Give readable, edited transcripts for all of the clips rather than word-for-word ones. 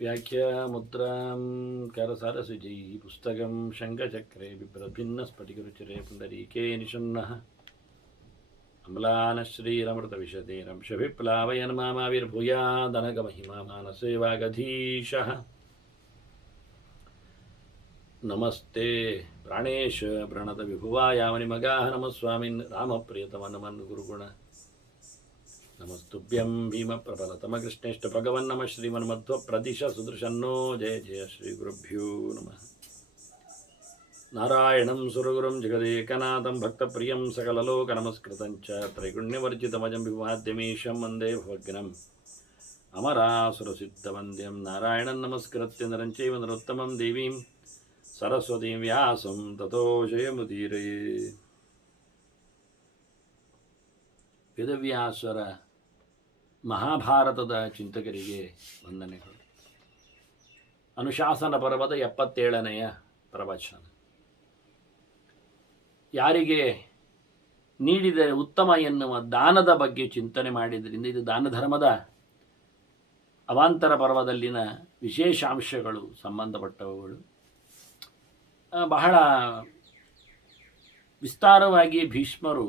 व्याख्यामुद्रां करसारसुजैः पुस्तकं शङ्खचक्रे बिभ्रद्भिन्नस्फटिकरुचिरे पुण्डरीके निषण्णः अम्लानश्रीरमृतविशतेरंशभिप्लावयन् मामाविर्भूयादनगमहिमा मानसे वागधीशः नमस्ते प्राणेश प्रणतविभुवायामनिमगाः नमः स्वामिन् रामप्रियतमनमन् गुरुगुण नमस्तुभ्यं भीमप्रबलतमकृष्णेष्ट भगवन् नमः श्रीमन्मध्वप्रदिश सुदृशन्नो जय जय श्रीगुरुभ्यो नमः नारायणं सुरगुरुं जगदेकनाथं भक्तप्रियं सकललोकनमस्कृतं च त्रैगुण्यवर्जितमजं विवाद्यमीशं वन्दे भवग्नम् अमरासुरसिद्धवन्द्यं नारायणं नमस्कृत्य नरं चैव नरोत्तमं देवीं सरस्वतीं व्यासं ततो जयमुदीरये ವೇದವ್ಯಾಸರ ಮಹಾಭಾರತದ ಚಿಂತಕರಿಗೆ ವಂದನೆಗಳು. ಅನುಶಾಸನ ಪರ್ವದ 77ನೆಯ ಪ್ರವಚನ. ಯಾರಿಗೆ ನೀಡಿದರೆ ಉತ್ತಮ ಎನ್ನುವ ದಾನದ ಬಗ್ಗೆ ಚಿಂತನೆ ಮಾಡಿದ್ದರಿಂದ ಇದು ದಾನ ಧರ್ಮದ ಅವಾಂತರ ಪರ್ವದಲ್ಲಿನ ವಿಶೇಷಾಂಶಗಳು ಸಂಬಂಧಪಟ್ಟವುಗಳು. ಬಹಳ ವಿಸ್ತಾರವಾಗಿ ಭೀಷ್ಮರು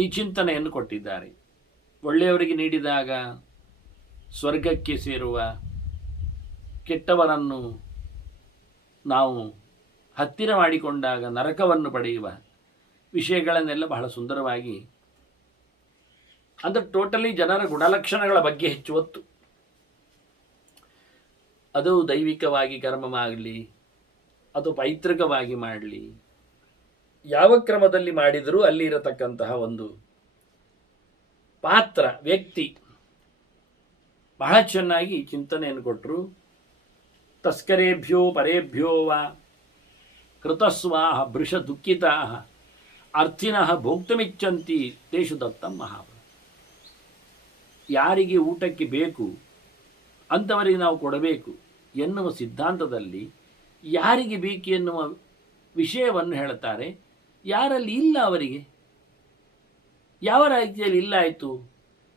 ಈ ಚಿಂತನೆಯನ್ನು ಕೊಟ್ಟಿದ್ದಾರೆ. ಒಳ್ಳೆಯವರಿಗೆ ನೀಡಿದಾಗ ಸ್ವರ್ಗಕ್ಕೆ ಸೇರುವ, ಕೆಟ್ಟವರನ್ನು ನಾವು ಹತ್ತಿರ ಮಾಡಿಕೊಂಡಾಗ ನರಕವನ್ನು ಪಡೆಯುವ ವಿಷಯಗಳನ್ನೆಲ್ಲ ಬಹಳ ಸುಂದರವಾಗಿ, ಅಂದರೆ ಟೋಟಲಿ ಜನರ ಗುಣಲಕ್ಷಣಗಳ ಬಗ್ಗೆ ಹೆಚ್ಚು ಒತ್ತು. ಅದು ದೈವಿಕವಾಗಿ ಕರ್ಮವಾಗಲಿ ಅದು ಪೈತೃಕವಾಗಿ ಮಾಡಲಿ, ಯಾವ ಕ್ರಮದಲ್ಲಿ ಮಾಡಿದರೂ ಅಲ್ಲಿ ಇರತಕ್ಕಂತಹ ಒಂದು ಪಾತ್ರ, ವ್ಯಕ್ತಿ ಬಹಳ ಚೆನ್ನಾಗಿ ಚಿಂತನೆಯನ್ನು ಕೊಟ್ಟರು. ತಸ್ಕರೇಭ್ಯೋ ಪರೇಭ್ಯೋ ವಾ ಕೃತಸ್ವಾಹ ಭೃಷ ದುಃಖಿತಾ ಅರ್ಥಿನಃ ಭೋಕ್ತುಮಿಚ್ಛಂತಿ ತೇಷು ದತ್ತಂ ಮಹಾಭ. ಯಾರಿಗೆ ಊಟಕ್ಕೆ ಬೇಕು ಅಂಥವರಿಗೆ ನಾವು ಕೊಡಬೇಕು ಎನ್ನುವ ಸಿದ್ಧಾಂತದಲ್ಲಿ ಯಾರಿಗೆ ಬೇಕು ಎನ್ನುವ ವಿಷಯವನ್ನು ಹೇಳುತ್ತಾರೆ. ಯಾರಲ್ಲಿ ಇಲ್ಲ ಅವರಿಗೆ ಯಾವ ರೀತಿಯಲ್ಲಿ ಇಲ್ಲ ಆಯಿತು?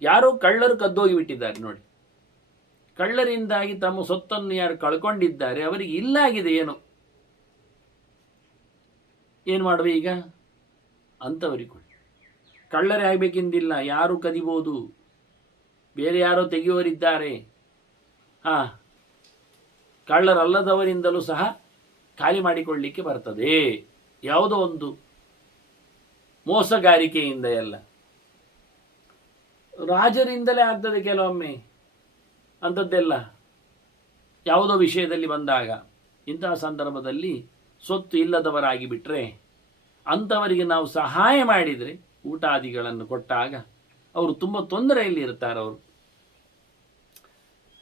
ಯಾರೋ ಕಳ್ಳರು ಕದ್ದೋಗಿಬಿಟ್ಟಿದ್ದಾರೆ ನೋಡಿ. ಕಳ್ಳರಿಂದಾಗಿ ತಮ್ಮ ಸೊತ್ತನ್ನು ಯಾರು ಕಳ್ಕೊಂಡಿದ್ದಾರೆ, ಅವರಿಗೆ ಇಲ್ಲಾಗಿದೆ ಏನು ಮಾಡುವ ಈಗ? ಅಂಥವರಿಗೆ ಕೊಡಿ. ಕಳ್ಳರೇ ಆಗಬೇಕೆಂದಿಲ್ಲ, ಯಾರು ಕದಿಬೋದು, ಬೇರೆ ಯಾರೋ ತೆಗೆಯುವವರಿದ್ದಾರೆ. ಕಳ್ಳರಲ್ಲದವರಿಂದಲೂ ಸಹ ಖಾಲಿ ಮಾಡಿಕೊಳ್ಳಲಿಕ್ಕೆ ಬರ್ತದೆ. ಯಾವುದೋ ಒಂದು ಮೋಸಗಾರಿಕೆಯಿಂದ ಎಲ್ಲ ರಾಜರಿಂದಲೇ ಆಗ್ತದೆ ಕೆಲವೊಮ್ಮೆ ಅಂಥದ್ದೆಲ್ಲ ಯಾವುದೋ ವಿಷಯದಲ್ಲಿ ಬಂದಾಗ. ಇಂತಹ ಸಂದರ್ಭದಲ್ಲಿ ಸ್ವತ್ತು ಇಲ್ಲದವರಾಗಿ ಬಿಟ್ಟರೆ ಅಂಥವರಿಗೆ ನಾವು ಸಹಾಯ ಮಾಡಿದರೆ, ಊಟಾದಿಗಳನ್ನು ಕೊಟ್ಟಾಗ ಅವರು ತುಂಬ ತೊಂದರೆಯಲ್ಲಿ ಇರ್ತಾರೆ. ಅವರು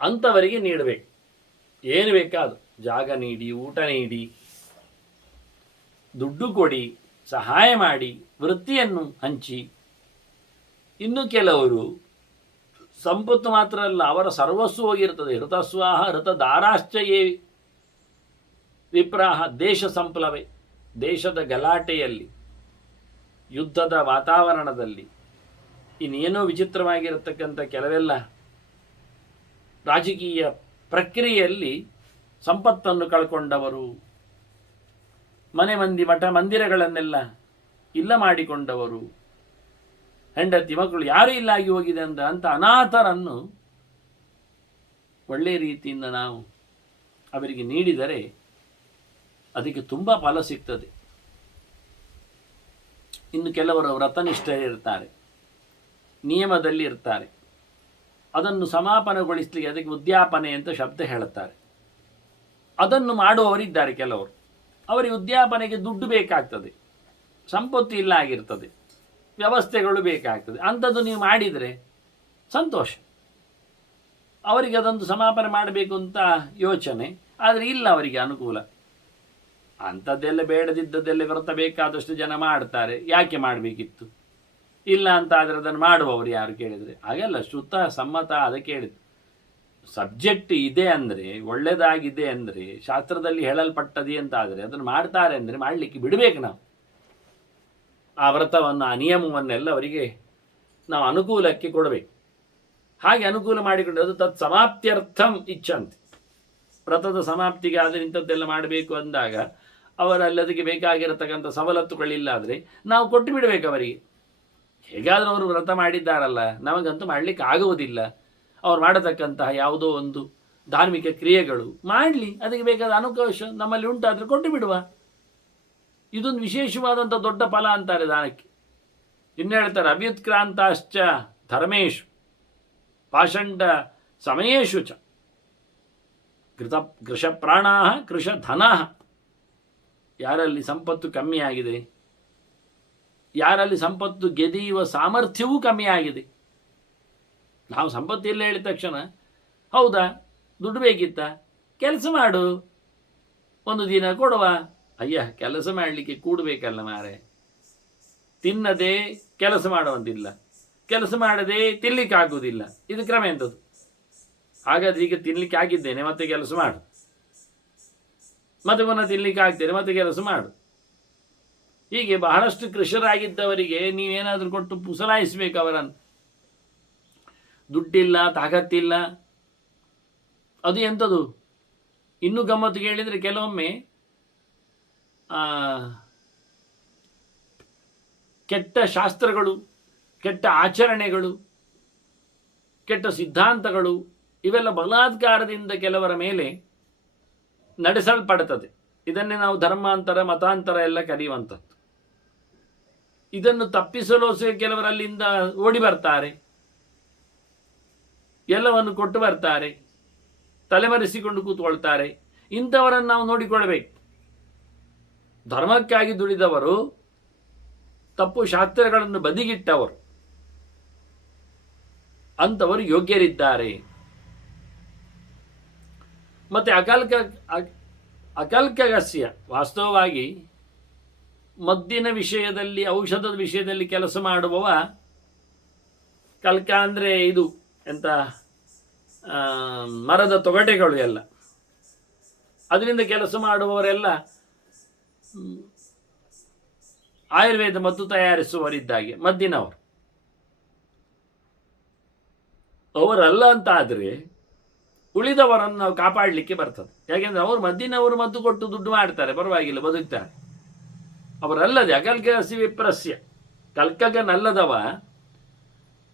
ಅಂಥವರಿಗೆ ನೀಡಬೇಕು. ಏನು ಬೇಕಾದ ಜಾಗ ನೀಡಿ, ಊಟ ನೀಡಿ, ದುಡ್ಡು ಕೊಡಿ, ಸಹಾಯ ಮಾಡಿ, ವೃತ್ತಿಯನ್ನು ಹಂಚಿ. ಇನ್ನು ಕೆಲವರು ಸಂಪತ್ತು ಮಾತ್ರ ಅಲ್ಲ, ಅವರ ಸರ್ವಸ್ವ ಹೋಗಿರ್ತದೆ. ಹೃತಸ್ವಾಹ ಹೃತದಾರಾಶ್ಚಯೇ ವಿಪ್ರಾಹ. ದೇಶ ಸಂಪ್ಲವೆ, ದೇಶದ ಗಲಾಟೆಯಲ್ಲಿ, ಯುದ್ಧದ ವಾತಾವರಣದಲ್ಲಿ, ಇನ್ನೇನೋ ವಿಚಿತ್ರವಾಗಿರತಕ್ಕಂಥ ಕೆಲವೆಲ್ಲ ರಾಜಕೀಯ ಪ್ರಕ್ರಿಯೆಯಲ್ಲಿ ಸಂಪತ್ತನ್ನು ಕಳ್ಕೊಂಡವರು, ಮನೆ ಮಂದಿ ಮಠ ಮಂದಿರಗಳನ್ನೆಲ್ಲ ಇಲ್ಲ ಮಾಡಿಕೊಂಡವರು, ಹೆಂಡತಿ ಮಕ್ಕಳು ಯಾರೂ ಇಲ್ಲ ಆಗಿ ಹೋಗಿದೆ ಅಂತ ಅನಾಥರನ್ನು ಒಳ್ಳೆಯ ರೀತಿಯಿಂದ ನಾವು ಅವರಿಗೆ ನೀಡಿದರೆ ಅದಕ್ಕೆ ತುಂಬ ಫಲ ಸಿಗ್ತದೆ. ಇನ್ನು ಕೆಲವರು ವ್ರತನಿಷ್ಠರೇ ಇರ್ತಾರೆ, ನಿಯಮದಲ್ಲಿ ಇರ್ತಾರೆ. ಅದನ್ನು ಸಮಾಪನಗೊಳಿಸಲಿಕ್ಕೆ ಅದಕ್ಕೆ ಉದ್ಯಾಪನೆ ಅಂತ ಶಬ್ದ ಹೇಳುತ್ತಾರೆ. ಅದನ್ನು ಮಾಡುವವರಿದ್ದಾರೆ ಕೆಲವರು. ಅವರಿಗೆ ಉದ್ಯಾಪನೆಗೆ ದುಡ್ಡು ಬೇಕಾಗ್ತದೆ, ಸಂಪತ್ತು ಇಲ್ಲ ಆಗಿರ್ತದೆ, ವ್ಯವಸ್ಥೆಗಳು ಬೇಕಾಗ್ತದೆ. ಅಂಥದ್ದು ನೀವು ಮಾಡಿದರೆ ಸಂತೋಷ. ಅವರಿಗೆ ಅದೊಂದು ಸಮಾಪನೆ ಮಾಡಬೇಕು ಅಂತ ಯೋಚನೆ, ಆದರೆ ಇಲ್ಲ ಅವರಿಗೆ ಅನುಕೂಲ. ಅಂಥದ್ದೆಲ್ಲ ಬೇಡದಿದ್ದದ್ದೆಲ್ಲ ವ್ರತ ಬೇಕಾದಷ್ಟು ಜನ ಮಾಡ್ತಾರೆ. ಯಾಕೆ ಮಾಡಬೇಕಿತ್ತು? ಇಲ್ಲ ಅಂತ ಆದರೆ ಅದನ್ನು ಮಾಡುವವರು ಯಾರು ಕೇಳಿದರೆ ಹಾಗೆಲ್ಲ ಶ್ರುತ ಸಮ್ಮತ ಅದಕ್ಕೆ ಹೇಳಿದ್ರು. ಸಬ್ಜೆಕ್ಟ್ ಇದೆ ಅಂದರೆ, ಒಳ್ಳೆಯದಾಗಿದೆ ಅಂದರೆ, ಶಾಸ್ತ್ರದಲ್ಲಿ ಹೇಳಲ್ಪಟ್ಟದೆ ಅಂತ ಆದರೆ ಅದನ್ನು ಮಾಡ್ತಾರೆ ಅಂದರೆ ಮಾಡಲಿಕ್ಕೆ ಬಿಡಬೇಕು ನಾವು. ಆ ವ್ರತವನ್ನು, ಆ ನಿಯಮವನ್ನೆಲ್ಲ ಅವರಿಗೆ ನಾವು ಅನುಕೂಲಕ್ಕೆ ಕೊಡಬೇಕು. ಹಾಗೆ ಅನುಕೂಲ ಮಾಡಿಕೊಂಡು ಅದು ತತ್ ಸಮಾಪ್ತ್ಯರ್ಥಂ ಇಚ್ಛಂತೆ. ವ್ರತದ ಸಮಾಪ್ತಿಗೆ ಆದರೆ ಇಂಥದ್ದೆಲ್ಲ ಮಾಡಬೇಕು ಅಂದಾಗ ಅವರಲ್ಲಿ ಅದಕ್ಕೆ ಬೇಕಾಗಿರತಕ್ಕಂಥ ಸವಲತ್ತುಗಳಿಲ್ಲ ಆದರೆ ನಾವು ಕೊಟ್ಟು ಬಿಡಬೇಕು ಅವರಿಗೆ. ಹೇಗಾದರೂ ಅವರು ವ್ರತ ಮಾಡಿದ್ದಾರಲ್ಲ, ನಮಗಂತೂ ಮಾಡಲಿಕ್ಕೆ ಆಗುವುದಿಲ್ಲ. ಅವ್ರು ಮಾಡತಕ್ಕಂತಹ ಯಾವುದೋ ಒಂದು ಧಾರ್ಮಿಕ ಕ್ರಿಯೆಗಳು ಮಾಡಲಿ, ಅದಕ್ಕೆ ಬೇಕಾದ ಅನುಕೋಶ ನಮ್ಮಲ್ಲಿ ಉಂಟಾದರೆ ಕೊಟ್ಟು ಬಿಡುವ. ಇದೊಂದು ವಿಶೇಷವಾದಂಥ ದೊಡ್ಡ ಫಲ ಅಂತಾರೆ ದಾನಕ್ಕೆ. ಇನ್ನು ಹೇಳ್ತಾರೆ, ಅವ್ಯುತ್ಕ್ರಾಂತಾಶ್ಚ ಧರ್ಮೇಶು ಪಾಷಂಡ ಸಮಯೇಶು ಚ ಕೃಷಪ್ರಾಣಾ ಕೃಷಧನ. ಯಾರಲ್ಲಿ ಸಂಪತ್ತು ಕಮ್ಮಿಯಾಗಿದೆ, ಯಾರಲ್ಲಿ ಸಂಪತ್ತು ಗೆದೆಯುವ ಸಾಮರ್ಥ್ಯವೂ ಕಮ್ಮಿಯಾಗಿದೆ. ನಾವು ಸಂಪತ್ತು ಇಲ್ಲ ಹೇಳಿದ ತಕ್ಷಣ, ಹೌದಾ ದುಡ್ಡು ಬೇಕಿತ್ತ, ಕೆಲಸ ಮಾಡು, ಒಂದು ದಿನ ಕೊಡುವ. ಅಯ್ಯ, ಕೆಲಸ ಮಾಡಲಿಕ್ಕೆ ಕೂಡಬೇಕಲ್ಲ ಮಾರೆ. ತಿನ್ನದೆ ಕೆಲಸ ಮಾಡುವಂತಿಲ್ಲ, ಕೆಲಸ ಮಾಡದೆ ತಿನ್ನಲಿಕ್ಕಾಗುವುದಿಲ್ಲ. ಇದು ಕ್ರಮ ಎಂಥದ್ದು? ಹಾಗಾದ್ರೆ ಈಗ ತಿನ್ನಲಿಕ್ಕೆ ಆಗಿದ್ದೇನೆ, ಮತ್ತೆ ಕೆಲಸ ಮಾಡು, ಮತ್ತೆ ಪುನಃ ತಿನ್ನಲಿಕ್ಕೆ ಆಗ್ತೇನೆ, ಮತ್ತೆ ಕೆಲಸ ಮಾಡು. ಹೀಗೆ ಬಹಳಷ್ಟು ಕೃಷರಾಗಿದ್ದವರಿಗೆ ನೀವೇನಾದರೂ ಕೊಟ್ಟು ಪುಸಲಾಯಿಸಬೇಕು ಅವರನ್ನು. ದುಡ್ಡಿಲ್ಲ, ತಾಕತ್ತಿಲ್ಲ, ಅದು ಎಂಥದ್ದು? ಇನ್ನೂ ಗಮ್ಮತ್ತು ಕೇಳಿದರೆ ಕೆಲವೊಮ್ಮೆ ಕೆಟ್ಟ ಶಾಸ್ತ್ರಗಳು, ಕೆಟ್ಟ ಆಚರಣೆಗಳು, ಕೆಟ್ಟ ಸಿದ್ಧಾಂತಗಳು ಇವೆಲ್ಲ ಬಲಾತ್ಕಾರದಿಂದ ಕೆಲವರ ಮೇಲೆ ನಡೆಸಲ್ಪಡುತ್ತದೆ. ಇದನ್ನೇ ನಾವು ಧರ್ಮಾಂತರ, ಮತಾಂತರ ಎಲ್ಲ ಕರೆಯುವಂಥದ್ದು. ಇದನ್ನು ತಪ್ಪಿಸಲು ಕೆಲವರಲ್ಲಿಂದ ಓಡಿ ಬರ್ತಾರೆ, ಎಲ್ಲವನ್ನು ಕೊಟ್ಟು ಬರ್ತಾರೆ, ತಲೆಮರೆಸಿಕೊಂಡು ಕೂತ್ಕೊಳ್ತಾರೆ. ಇಂಥವರನ್ನು ನಾವು ನೋಡಿಕೊಳ್ಬೇಕು. ಧರ್ಮಕ್ಕಾಗಿ ದುಡಿದವರು, ತಪ್ಪು ಶಾಸ್ತ್ರಗಳನ್ನು ಬದಿಗಿಟ್ಟವರು, ಅಂಥವರು ಯೋಗ್ಯರಿದ್ದಾರೆ. ಮತ್ತು ಅಕಲ್ಕಗಸ್ಯ, ವಾಸ್ತವವಾಗಿ ಮದ್ದಿನ ವಿಷಯದಲ್ಲಿ, ಔಷಧದ ವಿಷಯದಲ್ಲಿ ಕೆಲಸ ಮಾಡುವವ, ಕಲ್ಕ ಅಂದರೆ ಇದು ಎಂಥ ಮರದ ತೊಗಟೆಗಳು ಎಲ್ಲ, ಅದರಿಂದ ಕೆಲಸ ಮಾಡುವವರೆಲ್ಲ ಆಯುರ್ವೇದ ಮದ್ದು ತಯಾರಿಸುವವರಿದ್ದಾಗೆ ಮದ್ದಿನವರು. ಅವರಲ್ಲ ಅಂತ ಆದರೆ ಉಳಿದವರನ್ನು ನಾವು ಕಾಪಾಡಲಿಕ್ಕೆ ಬರ್ತದೆ. ಯಾಕೆಂದರೆ ಅವರು ಮದ್ದಿನವರು ಮದ್ದು ಕೊಟ್ಟು ದುಡ್ಡು ಮಾಡ್ತಾರೆ, ಪರವಾಗಿಲ್ಲ, ಬದುಕ್ತಾರೆ. ಅವರಲ್ಲದೆ ಅಕಲ್ಕಸಿ ವಿಪ್ರಸ್ಯ, ಕಲ್ಕಗನಲ್ಲದವ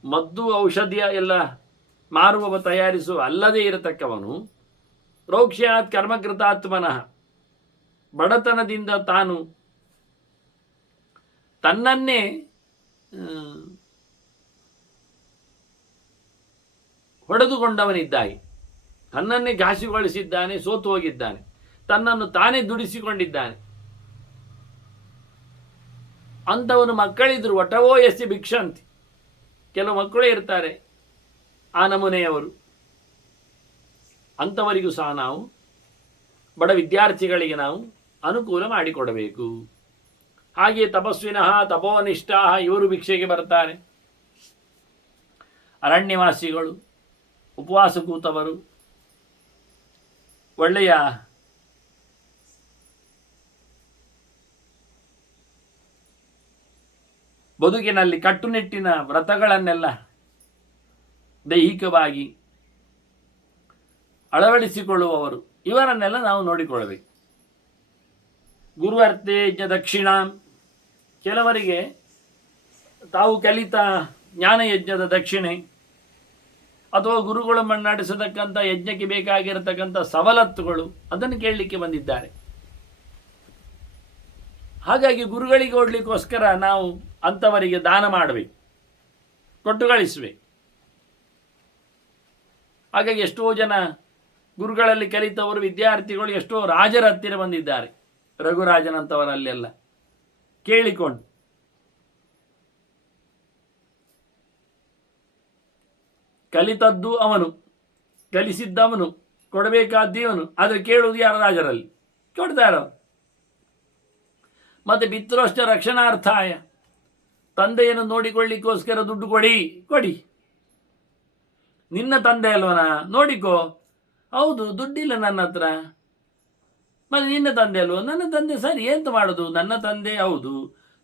ಮದ್ದು ಔಷಧಿಯ ಎಲ್ಲ ಮಾರುವವ, ತಯಾರಿಸುವ ಅಲ್ಲದೇ ಇರತಕ್ಕವನು, ರೋಕ್ಷ್ಯಾತ್ ಕರ್ಮಕೃತಾತ್ಮನಃ, ಬಡತನದಿಂದ ತಾನು ತನ್ನನ್ನೇ ಹೊಡೆದುಕೊಂಡವನಿದ್ದಾಗಿ, ತನ್ನನ್ನೇ ಘಾಸಿಗೊಳಿಸಿದ್ದಾನೆ, ಸೋತು ಹೋಗಿದ್ದಾನೆ, ತನ್ನನ್ನು ತಾನೇ ದುಡಿಸಿಕೊಂಡಿದ್ದಾನೆ. ಅಂಥವನು ಮಕ್ಕಳಿದ್ರು ವಟವೋ ಎಸ್ಸಿ ಭಿಕ್ಷಂತಿ, ಕೆಲವು ಮಕ್ಕಳೇ ಇರ್ತಾರೆ ಆ ನಮೂನೆಯವರು. ಅಂಥವರಿಗೂ ಸಹ ನಾವು, ಬಡ ವಿದ್ಯಾರ್ಥಿಗಳಿಗೆ ನಾವು ಅನುಕೂಲ ಮಾಡಿಕೊಡಬೇಕು. ಹಾಗೆಯೇ ತಪಸ್ವಿನಃ ತಪೋನಿಷ್ಠಾ, ಇವರು ಭಿಕ್ಷೆಗೆ ಬರ್ತಾರೆ. ಅರಣ್ಯವಾಸಿಗಳು, ಉಪವಾಸ ಕೂತವರು, ಒಳ್ಳೆಯ ಬದುಕಿನಲ್ಲಿ ಕಟ್ಟುನಿಟ್ಟಿನ ವ್ರತಗಳನ್ನೆಲ್ಲ ದೈಹಿಕವಾಗಿ ಅಳವಡಿಸಿಕೊಳ್ಳುವವರು, ಇವರನ್ನೆಲ್ಲ ನಾವು ನೋಡಿಕೊಳ್ಳಬೇಕು. ಗುರುವರ್ತೆ ಯಜ್ಞ ದಕ್ಷಿಣ, ಕೆಲವರಿಗೆ ತಾವು ಕಲಿತ ಜ್ಞಾನಯಜ್ಞದ ದಕ್ಷಿಣೆ ಅಥವಾ ಗುರುಗಳು ನಡೆಸತಕ್ಕಂಥ ಯಜ್ಞಕ್ಕೆ ಬೇಕಾಗಿರತಕ್ಕಂಥ ಸವಲತ್ತುಗಳು, ಅದನ್ನು ಕೇಳಲಿಕ್ಕೆ ಬಂದಿದ್ದಾರೆ. ಹಾಗಾಗಿ ಗುರುಗಳಿಗೆ ಕೊಡಲಿಕ್ಕೋಸ್ಕರ ನಾವು ಅಂಥವರಿಗೆ ದಾನ ಮಾಡಬೇಕು, ಕೊಟ್ಟು ಕಳಿಸಬೇಕು. ಹಾಗಾಗಿ ಎಷ್ಟೋ ಜನ ಗುರುಗಳಲ್ಲಿ ಕಲಿತವರು, ವಿದ್ಯಾರ್ಥಿಗಳು ಎಷ್ಟೋ ರಾಜರ ಹತ್ತಿರ ಬಂದಿದ್ದಾರೆ, ರಘುರಾಜನಂತವರಲ್ಲೆಲ್ಲ ಕೇಳಿಕೊಂಡು. ಕಲಿತದ್ದು ಅವನು, ಕಲಿಸಿದ್ದವನು, ಕೊಡಬೇಕಾದ್ದೀವನು, ಆದರೆ ಕೇಳುವುದು ಯಾರ ರಾಜರಲ್ಲಿ ಕೊಡ್ತಾರ. ಮತ್ತೆ ಪಿತೃಷ್ಟ ರಕ್ಷಣಾರ್ಥಾಯ, ತಂದೆಯನ್ನು ನೋಡಿಕೊಳ್ಳಿಕ್ಕೋಸ್ಕರ ದುಡ್ಡು ಕೊಡಿ. ನಿನ್ನ ತಂದೆ ಅಲ್ವನ, ನೋಡಿಕೋ. ಹೌದು, ದುಡ್ಡಿಲ್ಲ ನನ್ನ ಹತ್ರ, ಮತ್ತೆ ನಿನ್ನ ತಂದೆ ಅಲ್ವ? ನನ್ನ ತಂದೆ. ಸರಿ, ಎಂತ ಮಾಡೋದು? ನನ್ನ ತಂದೆ ಹೌದು,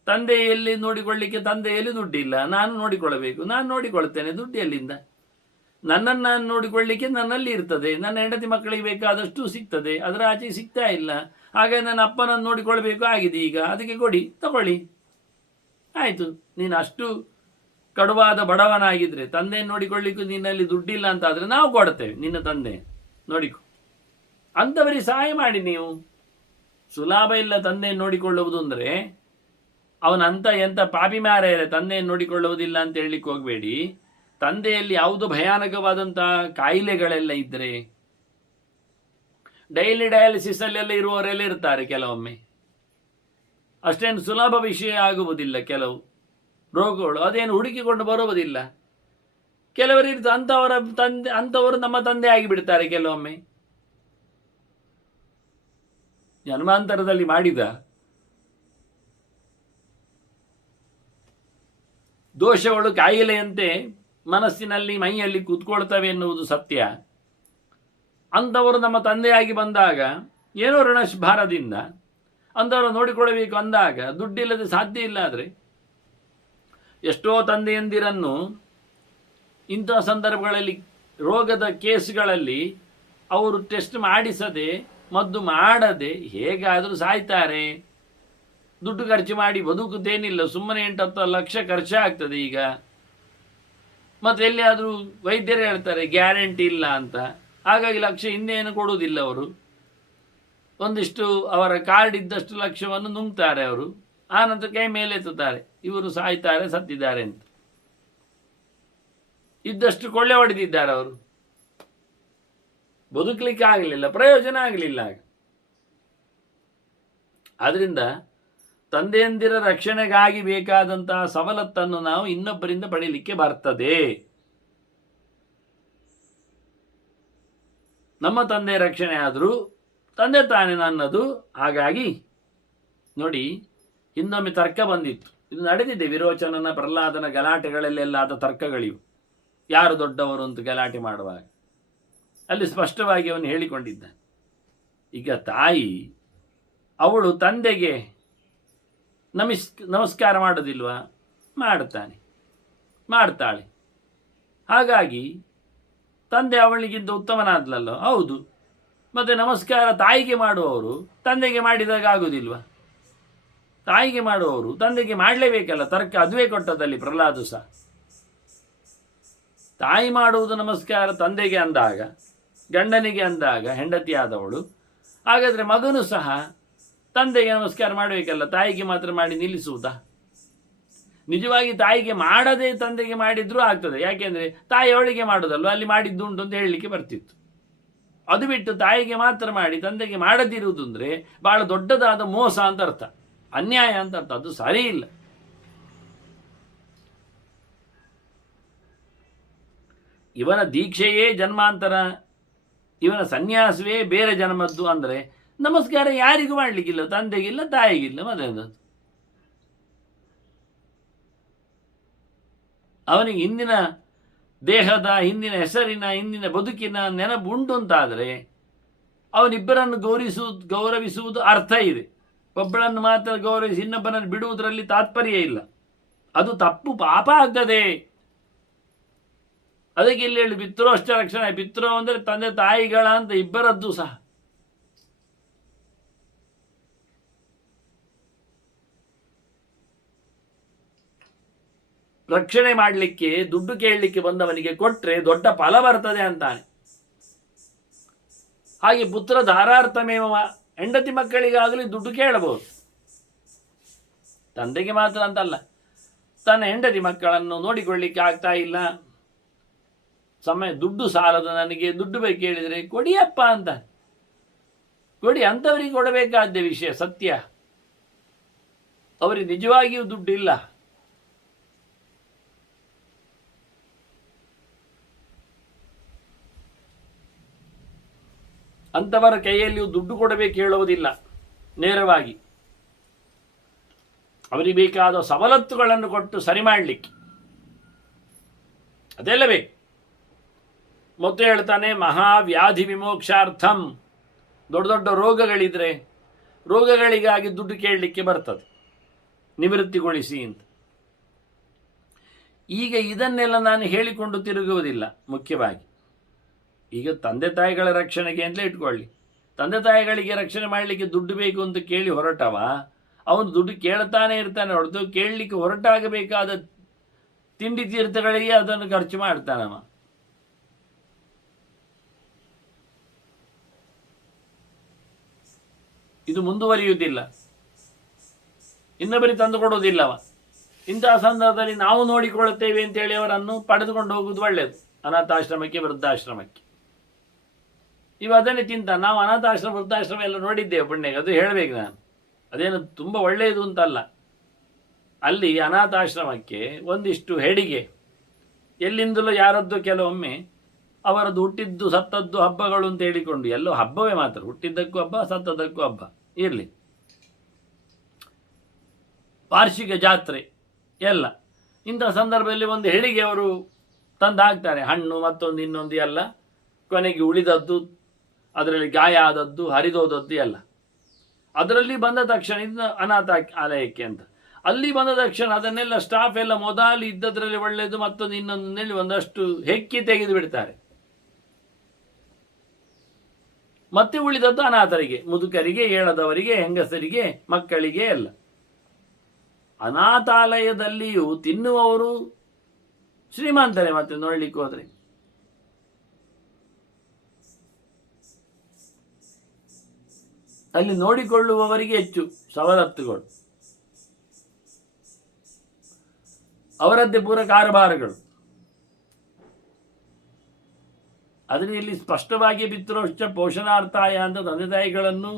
ತಂದೆಯಲ್ಲಿ ನೋಡಿಕೊಳ್ಳಿಕ್ಕೆ ತಂದೆಯಲ್ಲಿ ದುಡ್ಡಿಲ್ಲ, ನಾನು ನೋಡಿಕೊಳ್ಳಬೇಕು, ನಾನು ನೋಡಿಕೊಳ್ತೇನೆ, ದುಡ್ಡು ಎಲ್ಲಿಂದ? ನನ್ನನ್ನು ನಾನು ನೋಡಿಕೊಳ್ಳಿಕ್ಕೆ ನನ್ನಲ್ಲಿ ಇರ್ತದೆ, ನನ್ನ ಹೆಂಡತಿ ಮಕ್ಕಳಿಗೆ ಬೇಕಾದಷ್ಟು ಸಿಗ್ತದೆ, ಅದರ ಆಚೆ ಸಿಗ್ತಾ ಇಲ್ಲ. ಹಾಗೆ ನನ್ನ ಅಪ್ಪನನ್ನು ನೋಡಿಕೊಳ್ಬೇಕು ಆಗಿದೆ, ಈಗ ಅದಕ್ಕೆ ಕೊಡಿ, ತಗೊಳ್ಳಿ, ಆಯಿತು. ನೀನು ಅಷ್ಟು ಕಡುವಾದ ಬಡವನಾಗಿದ್ದರೆ, ತಂದೆಯನ್ನು ನೋಡಿಕೊಳ್ಳಿಕ್ಕೂ ನಿನ್ನಲ್ಲಿ ದುಡ್ಡಿಲ್ಲ ಅಂತ ಆದರೆ ನಾವು ಕೊಡ್ತೇವೆ, ನಿನ್ನ ತಂದೆ ನೋಡಿಕೊ ಅಂಥವರಿಗೆ ಸಹಾಯ ಮಾಡಿ. ನೀವು ಸುಲಾಭ ಇಲ್ಲ ತಂದೆಯನ್ನು ನೋಡಿಕೊಳ್ಳುವುದು ಅಂದರೆ ಅವನಂತ ಎಂಥ ಪಾಪಿ ಮಾರಾಯರೆ, ತಂದೆಯನ್ನು ನೋಡಿಕೊಳ್ಳುವುದಿಲ್ಲ ಅಂತ ಹೇಳಲಿಕ್ಕೆ ಹೋಗಬೇಡಿ. ತಂದೆಯಲ್ಲಿ ಯಾವುದು ಭಯಾನಕವಾದಂಥ ಕಾಯಿಲೆಗಳೆಲ್ಲ ಇದ್ದರೆ, ಡೈಲಿ ಡಯಾಲಿಸಿಸಲ್ಲೆಲ್ಲ ಇರುವವರೆಲ್ಲ ಇರ್ತಾರೆ ಕೆಲವೊಮ್ಮೆ, ಅಷ್ಟೇನು ಸುಲಭ ವಿಷಯ ಆಗುವುದಿಲ್ಲ. ಕೆಲವು ರೋಗಗಳು ಅದೇನು ಹುಡುಕಿಕೊಂಡು ಬರುವುದಿಲ್ಲ. ಕೆಲವರು ಇರ್ತಾರೆ ಅಂಥವರು ನಮ್ಮ ತಂದೆ ಆಗಿಬಿಡ್ತಾರೆ ಕೆಲವೊಮ್ಮೆ. ಜನ್ಮಾಂತರದಲ್ಲಿ ಮಾಡಿದ ದೋಷಗಳು ಕಾಯಿಲೆಯಂತೆ ಮನಸ್ಸಿನಲ್ಲಿ ಮೈಯಲ್ಲಿ ಕೂತ್ಕೊಳ್ತವೆ ಎನ್ನುವುದು ಸತ್ಯ. ಅಂಥವರು ನಮ್ಮ ತಂದೆಯಾಗಿ ಬಂದಾಗ ಏನೋ ಋಣಭಾರದಿಂದ ಅಂಥವರು ನೋಡಿಕೊಳ್ಳಬೇಕು ಅಂದಾಗ ದುಡ್ಡಿಲ್ಲದೆ ಸಾಧ್ಯ ಇಲ್ಲ. ಆದರೆ ಎಷ್ಟೋ ತಂದೆಯಂದಿರನ್ನು ಇಂಥ ಸಂದರ್ಭಗಳಲ್ಲಿ ರೋಗದ ಕೇಸ್ಗಳಲ್ಲಿ ಅವರು ಟೆಸ್ಟ್ ಮಾಡಿಸದೆ ಮದ್ದು ಮಾಡದೆ ಹೇಗಾದರೂ ಸಾಯ್ತಾರೆ. ದುಡ್ಡು ಖರ್ಚು ಮಾಡಿ ಬದುಕುತ್ತೇನಿಲ್ಲ, ಸುಮ್ಮನೆ 8-10 ಲಕ್ಷ ಖರ್ಚಾಗ್ತದೆ ಈಗ. ಮತ್ತು ಎಲ್ಲಿಯಾದರೂ ವೈದ್ಯರು ಹೇಳ್ತಾರೆ ಗ್ಯಾರಂಟಿ ಇಲ್ಲ ಅಂತ, ಹಾಗಾಗಿ ಲಕ್ಷ ಹಿಂದೇನು ಕೊಡುವುದಿಲ್ಲ ಅವರು. ಒಂದಿಷ್ಟು ಅವರ ಕಾರ್ಡ್ ಇದ್ದಷ್ಟು ಲಕ್ಷವನ್ನು ನುಂಗ್ತಾರೆ ಅವರು, ಆನಂತರ ಕೈ ಮೇಲೆ ಎತ್ತುತ್ತಾರೆ, ಇವರು ಸಾಯ್ತಾರೆ, ಸತ್ತಿದ್ದಾರೆ ಅಂತ. ಇದ್ದಷ್ಟು ಕೊಳ್ಳೆ ಹೊಡೆದಿದ್ದಾರೆ ಅವರು, ಬದುಕಲಿಕ್ಕೆ ಆಗಲಿಲ್ಲ, ಪ್ರಯೋಜನ ಆಗಲಿಲ್ಲ. ಆದ್ದರಿಂದ ತಂದೆಯಂದಿರ ರಕ್ಷಣೆಗಾಗಿ ಬೇಕಾದಂತಹ ಸವಲತ್ತನ್ನು ನಾವು ಇನ್ನೊಬ್ಬರಿಂದ ಪಡೀಲಿಕ್ಕೆ ಬರ್ತದೆ. ನಮ್ಮ ತಂದೆ ರಕ್ಷಣೆ ಆದರೂ ತಂದೆ ತಾನೇ ನನ್ನದು. ಹಾಗಾಗಿ ನೋಡಿ, ಇನ್ನೊಮ್ಮೆ ತರ್ಕ ಬಂದಿತ್ತು, ಇದು ನಡೆದಿದೆ, ವಿರೋಚನನ ಪ್ರಹ್ಲಾದನ ಗಲಾಟೆಗಳಲ್ಲೆಲ್ಲ ಆದ ತರ್ಕಗಳಿವು, ಯಾರು ದೊಡ್ಡವರು ಅಂತ ಗಲಾಟೆ ಮಾಡುವಾಗ ಅಲ್ಲಿ ಸ್ಪಷ್ಟವಾಗಿ ಅವನು ಹೇಳಿಕೊಂಡಿದ್ದ. ಈಗ ತಾಯಿ ಅವಳು ತಂದೆಗೆ ನಮಸ್ಕಾರ ಮಾಡೋದಿಲ್ವಾ? ಮಾಡ್ತಾಳೆ. ಹಾಗಾಗಿ ತಂದೆ ಅವಳಿಗಿಂತ ಉತ್ತಮನಾದ್ಲಲ್ಲ? ಹೌದು. ಮತ್ತು ನಮಸ್ಕಾರ ತಾಯಿಗೆ ಮಾಡುವವರು ತಂದೆಗೆ ಮಾಡಿದಾಗ ಆಗುವುದಿಲ್ವ? ತಾಯಿಗೆ ಮಾಡುವವರು ತಂದೆಗೆ ಮಾಡಲೇಬೇಕಲ್ಲ. ತರ್ಕ ಅದುವೇ ಕೊಟ್ಟದಲ್ಲಿ ಪ್ರಹ್ಲಾದು ಸಹ. ತಾಯಿ ಮಾಡುವುದು ನಮಸ್ಕಾರ ತಂದೆಗೆ ಅಂದಾಗ, ಗಂಡನಿಗೆ ಅಂದಾಗ ಹೆಂಡತಿ ಆದವಳು, ಹಾಗಾದರೆ ಮಗನು ಸಹ ತಂದೆಗೆ ನಮಸ್ಕಾರ ಮಾಡಬೇಕಲ್ಲ, ತಾಯಿಗೆ ಮಾತ್ರ ಮಾಡಿ ನಿಲ್ಲಿಸುವುದಾ? ನಿಜವಾಗಿ ತಾಯಿಗೆ ಮಾಡದೆ ತಂದೆಗೆ ಮಾಡಿದ್ರೂ ಆಗ್ತದೆ. ಯಾಕೆಂದರೆ ತಾಯಿ ಅವಳಿಗೆ ಮಾಡೋದಲ್ವ, ಅಲ್ಲಿ ಮಾಡಿದ್ದುಂಟು ಅಂತ ಹೇಳಲಿಕ್ಕೆ ಬರ್ತಿತ್ತು. ಅದು ಬಿಟ್ಟು ತಾಯಿಗೆ ಮಾತ್ರ ಮಾಡಿ ತಂದೆಗೆ ಮಾಡದಿರುವುದು ಅಂದರೆ ಬಹಳ ದೊಡ್ಡದಾದ ಮೋಸ ಅಂತ ಅರ್ಥ, ಅನ್ಯಾಯ ಅಂತ ಅರ್ಥ. ಅದು ಸರಿ ಇಲ್ಲ. ಇವನ ದೀಕ್ಷೆಯೇ ಜನ್ಮಾಂತರ, ಇವನ ಸನ್ಯಾಸವೇ ಬೇರೆ ಜನ್ಮದ್ದು ಅಂದರೆ ನಮಸ್ಕಾರ ಯಾರಿಗೂ ಮಾಡಲಿಕ್ಕಿಲ್ಲ, ತಂದೆಗಿಲ್ಲ, ತಾಯಿಗಿಲ್ಲ, ಮತ್ತೊಂದು. ಅವನಿಗೆ ಹಿಂದಿನ ದೇಹದ, ಹಿಂದಿನ ಹೆಸರಿನ, ಹಿಂದಿನ ಬದುಕಿನ ನೆನಪು ಉಂಟು ಅಂತಾದರೆ ಅವನಿಬ್ಬರನ್ನು ಗೌರವಿಸುವುದು ಅರ್ಥ ಇದೆ. ಒಬ್ಬಳನ್ನು ಮಾತ್ರ ಗೌರವಿಸಿ ಇನ್ನೊಬ್ಬನನ್ನು ಬಿಡುವುದರಲ್ಲಿ ತಾತ್ಪರ್ಯ ಇಲ್ಲ, ಅದು ತಪ್ಪು, ಪಾಪ ಆಗ್ತದೆ. ಅದಕ್ಕೆ ಇಲ್ಲಿ ಹೇಳಿ ಪಿತೃಷ್ಟ ರಕ್ಷಣೆ. ಪಿತೃ ಅಂದರೆ ತಂದೆ ತಾಯಿಗಳ ಅಂತ ಇಬ್ಬರದ್ದು ಸಹ. ರಕ್ಷಣೆ ಮಾಡಲಿಕ್ಕೆ ದುಡ್ಡು ಕೇಳಲಿಕ್ಕೆ ಬಂದವನಿಗೆ ಕೊಟ್ಟರೆ ದೊಡ್ಡ ಫಲ ಬರ್ತದೆ ಅಂತಾನೆ. ಹಾಗೆ ಪುತ್ರ ಧಾರಾರ್ಥಮೇವ, ಹೆಂಡತಿ ಮಕ್ಕಳಿಗಾಗಲಿ ದುಡ್ಡು ಕೇಳಬಹುದು, ತಂದೆಗೆ ಮಾತ್ರ ಅಂತಲ್ಲ. ತನ್ನ ಹೆಂಡತಿ ಮಕ್ಕಳನ್ನು ನೋಡಿಕೊಳ್ಳಿಕ್ಕೆ ಆಗ್ತಾ ಇಲ್ಲ, ದುಡ್ಡು ಸಾಲದ, ನನಗೆ ದುಡ್ಡು ಬೇಕು ಹೇಳಿದರೆ ಕೊಡಿಯಪ್ಪ ಅಂತ ಕೊಡಿ. ಅಂಥವರಿಗೆ ಕೊಡಬೇಕಾದ ವಿಷಯ ಸತ್ಯ. ಅವರಿಗೆ ನಿಜವಾಗಿಯೂ ದುಡ್ಡಿಲ್ಲ. ಅಂಥವರ ಕೈಯಲ್ಲಿಯೂ ದುಡ್ಡು ಕೊಡಬೇಕು ಹೇಳುವುದಿಲ್ಲ ನೇರವಾಗಿ. ಅವರಿಗೆ ಬೇಕಾದ ಸವಲತ್ತುಗಳನ್ನು ಕೊಟ್ಟು ಸರಿ ಮಾಡಲಿಕ್ಕೆ ಅದೆಲ್ಲ ಬೇಕು. ಮತ್ತು ಹೇಳ್ತಾನೆ, ಮಹಾವ್ಯಾಧಿ ವಿಮೋಕ್ಷಾರ್ಥಂ. ದೊಡ್ಡ ದೊಡ್ಡ ರೋಗಗಳಿದ್ರೆ ರೋಗಗಳಿಗಾಗಿ ದುಡ್ಡು ಕೇಳಲಿಕ್ಕೆ ಬರ್ತದೆ. ನಿವೃತ್ತಿಗೊಳಿಸಿ ಅಂತ. ಈಗ ಇದನ್ನೆಲ್ಲ ನಾನು ಹೇಳಿಕೊಂಡು ತಿರುಗುವುದಿಲ್ಲ. ಮುಖ್ಯವಾಗಿ ಈಗ ತಂದೆ ತಾಯಿಗಳ ರಕ್ಷಣೆಗೆ ಅಂತಲೇ ಇಟ್ಕೊಳ್ಳಿ. ತಂದೆ ತಾಯಿಗಳಿಗೆ ರಕ್ಷಣೆ ಮಾಡಲಿಕ್ಕೆ ದುಡ್ಡು ಬೇಕು ಅಂತ ಕೇಳಿ ಹೊರಟವ ಅವನು ದುಡ್ಡು ಕೇಳ್ತಾನೆ ಇರ್ತಾನೆ ಹೊರತು ಕೇಳಲಿಕ್ಕೆ ಹೊರಟಾಗಬೇಕಾದ ತಿಂಡಿ ತೀರ್ಥಗಳಿಗೆ ಅದನ್ನು ಖರ್ಚು ಮಾಡ್ತಾನವ. ಇದು ಮುಂದುವರಿಯುವುದಿಲ್ಲ, ಇನ್ನೊಬ್ಬರಿಗೆ ತಂದು ಕೊಡುವುದಿಲ್ಲವ. ಇಂತಹ ಸಂದರ್ಭದಲ್ಲಿ ನಾವು ನೋಡಿಕೊಳ್ಳುತ್ತೇವೆ ಅಂತೇಳಿ ಅವರನ್ನು ಪಡೆದುಕೊಂಡು ಹೋಗುವುದು ಒಳ್ಳೆಯದು. ಅನಾಥಾಶ್ರಮಕ್ಕೆ, ವೃದ್ಧಾಶ್ರಮಕ್ಕೆ ಇವು ಅದನ್ನೇ ತಿಂತ. ನಾವು ಅನಾಥಾಶ್ರಮ ವೃದ್ಧಾಶ್ರಮ ಎಲ್ಲ ನೋಡಿದ್ದೇವೆ ಪುಣ್ಯಗೆ, ಅದು ಹೇಳಬೇಕು ನಾನು. ಅದೇನು ತುಂಬ ಒಳ್ಳೆಯದು ಅಂತಲ್ಲ. ಅಲ್ಲಿ ಅನಾಥಾಶ್ರಮಕ್ಕೆ ಒಂದಿಷ್ಟು ಹೆಡಿಗೆ ಎಲ್ಲಿಂದಲೂ ಯಾರದ್ದು ಕೆಲವೊಮ್ಮೆ ಅವರದ್ದು ಹುಟ್ಟಿದ್ದು ಸತ್ತದ್ದು ಹಬ್ಬಗಳು ಅಂತ ಹೇಳಿಕೊಂಡು, ಎಲ್ಲೋ ಹಬ್ಬವೇ ಮಾತ್ರ, ಹುಟ್ಟಿದ್ದಕ್ಕೂ ಹಬ್ಬ ಸತ್ತದ್ದಕ್ಕೂ ಹಬ್ಬ ಇರಲಿ, ವಾರ್ಷಿಕ ಜಾತ್ರೆ ಎಲ್ಲ. ಇಂಥ ಸಂದರ್ಭದಲ್ಲಿ ಒಂದು ಹೆಡಿಗೆ ಅವರು ತಂದು ಹಾಕ್ತಾರೆ, ಹಣ್ಣು ಮತ್ತೊಂದು ಇನ್ನೊಂದು ಎಲ್ಲ. ಕೊನೆಗೆ ಉಳಿದದ್ದು, ಅದರಲ್ಲಿ ಗಾಯ ಆದದ್ದು, ಹರಿದೋದದ್ದು ಎಲ್ಲ. ಅದರಲ್ಲಿ ಬಂದ ತಕ್ಷಣ ಇದು ಅನಾಥ ಆಲಯಕ್ಕೆ ಅಂತ ಅಲ್ಲಿ ಬಂದ ತಕ್ಷಣ ಅದನ್ನೆಲ್ಲ ಸ್ಟಾಫ್ ಎಲ್ಲ ಮೊದಲು ಇದ್ದದ್ರಲ್ಲಿ ಒಳ್ಳೆಯದು ಮತ್ತೊಂದು ಇನ್ನೊಂದು ಒಂದಷ್ಟು ಹೆಕ್ಕಿ ತೆಗೆದು ಬಿಡ್ತಾರೆ. ಮತ್ತೆ ಉಳಿದದ್ದು ಅನಾಥರಿಗೆ, ಮುದುಕರಿಗೆ, ಏಳದವರಿಗೆ, ಹೆಂಗಸರಿಗೆ, ಮಕ್ಕಳಿಗೆ ಎಲ್ಲ. ಅನಾಥಾಲಯದಲ್ಲಿಯೂ ತಿನ್ನುವವರು ಶ್ರೀಮಂತರೇ. ಮತ್ತೆ ನೋಡ್ಲಿಕ್ಕೆ ಹೋದ್ರೆ ಅಲ್ಲಿ ನೋಡಿಕೊಳ್ಳುವವರಿಗೆ ಹೆಚ್ಚು ಸವಲತ್ತುಗಳು, ಅವರದ್ದೇ ಪೂರ ಕಾರಬಾರಗಳು. ಆದರೆ ಇಲ್ಲಿ ಸ್ಪಷ್ಟವಾಗಿ ಪಿತೃಶ್ಚ ಪೋಷಣಾರ್ಥಾಯ ಅಂತ ತಂದೆ ತಾಯಿಗಳನ್ನು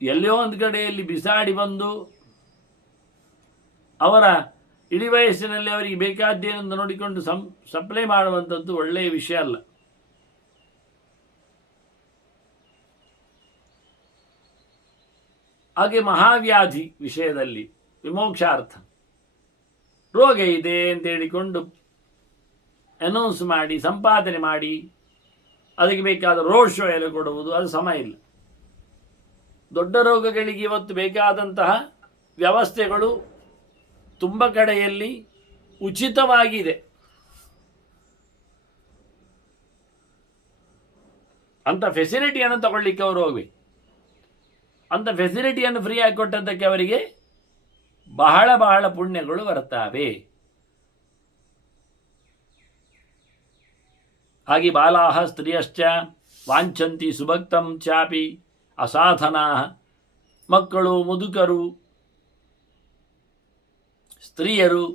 ಎಲ್ಲೋ ಒಂದು ಕಡೆಯಲ್ಲಿ ಬಿಸಾಡಿ ಬಂದು ಅವರ ಇಳಿ ವಯಸ್ಸಿನಲ್ಲಿ ಅವರಿಗೆ ಬೇಕಾದ್ದೇನೆಂದು ನೋಡಿಕೊಂಡು ಸಪ್ಲೈ ಮಾಡುವಂಥದ್ದು ಒಳ್ಳೆಯ ವಿಷಯ ಅಲ್ಲ. ಹಾಗೆ ಮಹಾವ್ಯಾಧಿ ವಿಷಯದಲ್ಲಿ ವಿಮೋಕ್ಷಾರ್ಥ ರೋಗ ಇದೆ ಅಂತ ಹೇಳಿಕೊಂಡು ಅನೌನ್ಸ್ ಮಾಡಿ ಸಂಪಾದನೆ ಮಾಡಿ ಅದಕ್ಕೆ ಬೇಕಾದ ರೋಡ್ ಶೋ ಎಲ್ಲ ಕೊಡುವುದು ಅದು ಸಮ ಇಲ್ಲ. ದೊಡ್ಡ ರೋಗಗಳಿಗೆ ಇವತ್ತು ಬೇಕಾದಂತಹ ವ್ಯವಸ್ಥೆಗಳು ತುಂಬ ಕಡೆಯಲ್ಲಿ ಉಚಿತವಾಗಿದೆ. ಅಂಥ ಫೆಸಿಲಿಟಿಯನ್ನು ತಗೊಳ್ಳಿಕ್ಕೆ ಅವರು ಹೋಗಬೇಕು. ಅಂಥ ಫೆಸಿಲಿಟಿಯನ್ನು ಫ್ರೀಯಾಗಿ ಕೊಟ್ಟದ್ದಕ್ಕೆ ಅವರಿಗೆ ಬಹಳ ಬಹಳ ಪುಣ್ಯಗಳು ಬರುತ್ತವೆ. ಹಾಗೆ ಬಾಲಾಹ ಸ್ತ್ರೀಯಶ್ಚ ವಾಂಛಂತಿ ಸುಭಕ್ತಂ ಚಾಪಿ ಅಸಾಧನಾ, ಮಕ್ಕಳು, ಮುದುಕರು, ಸ್ತ್ರೀಯರು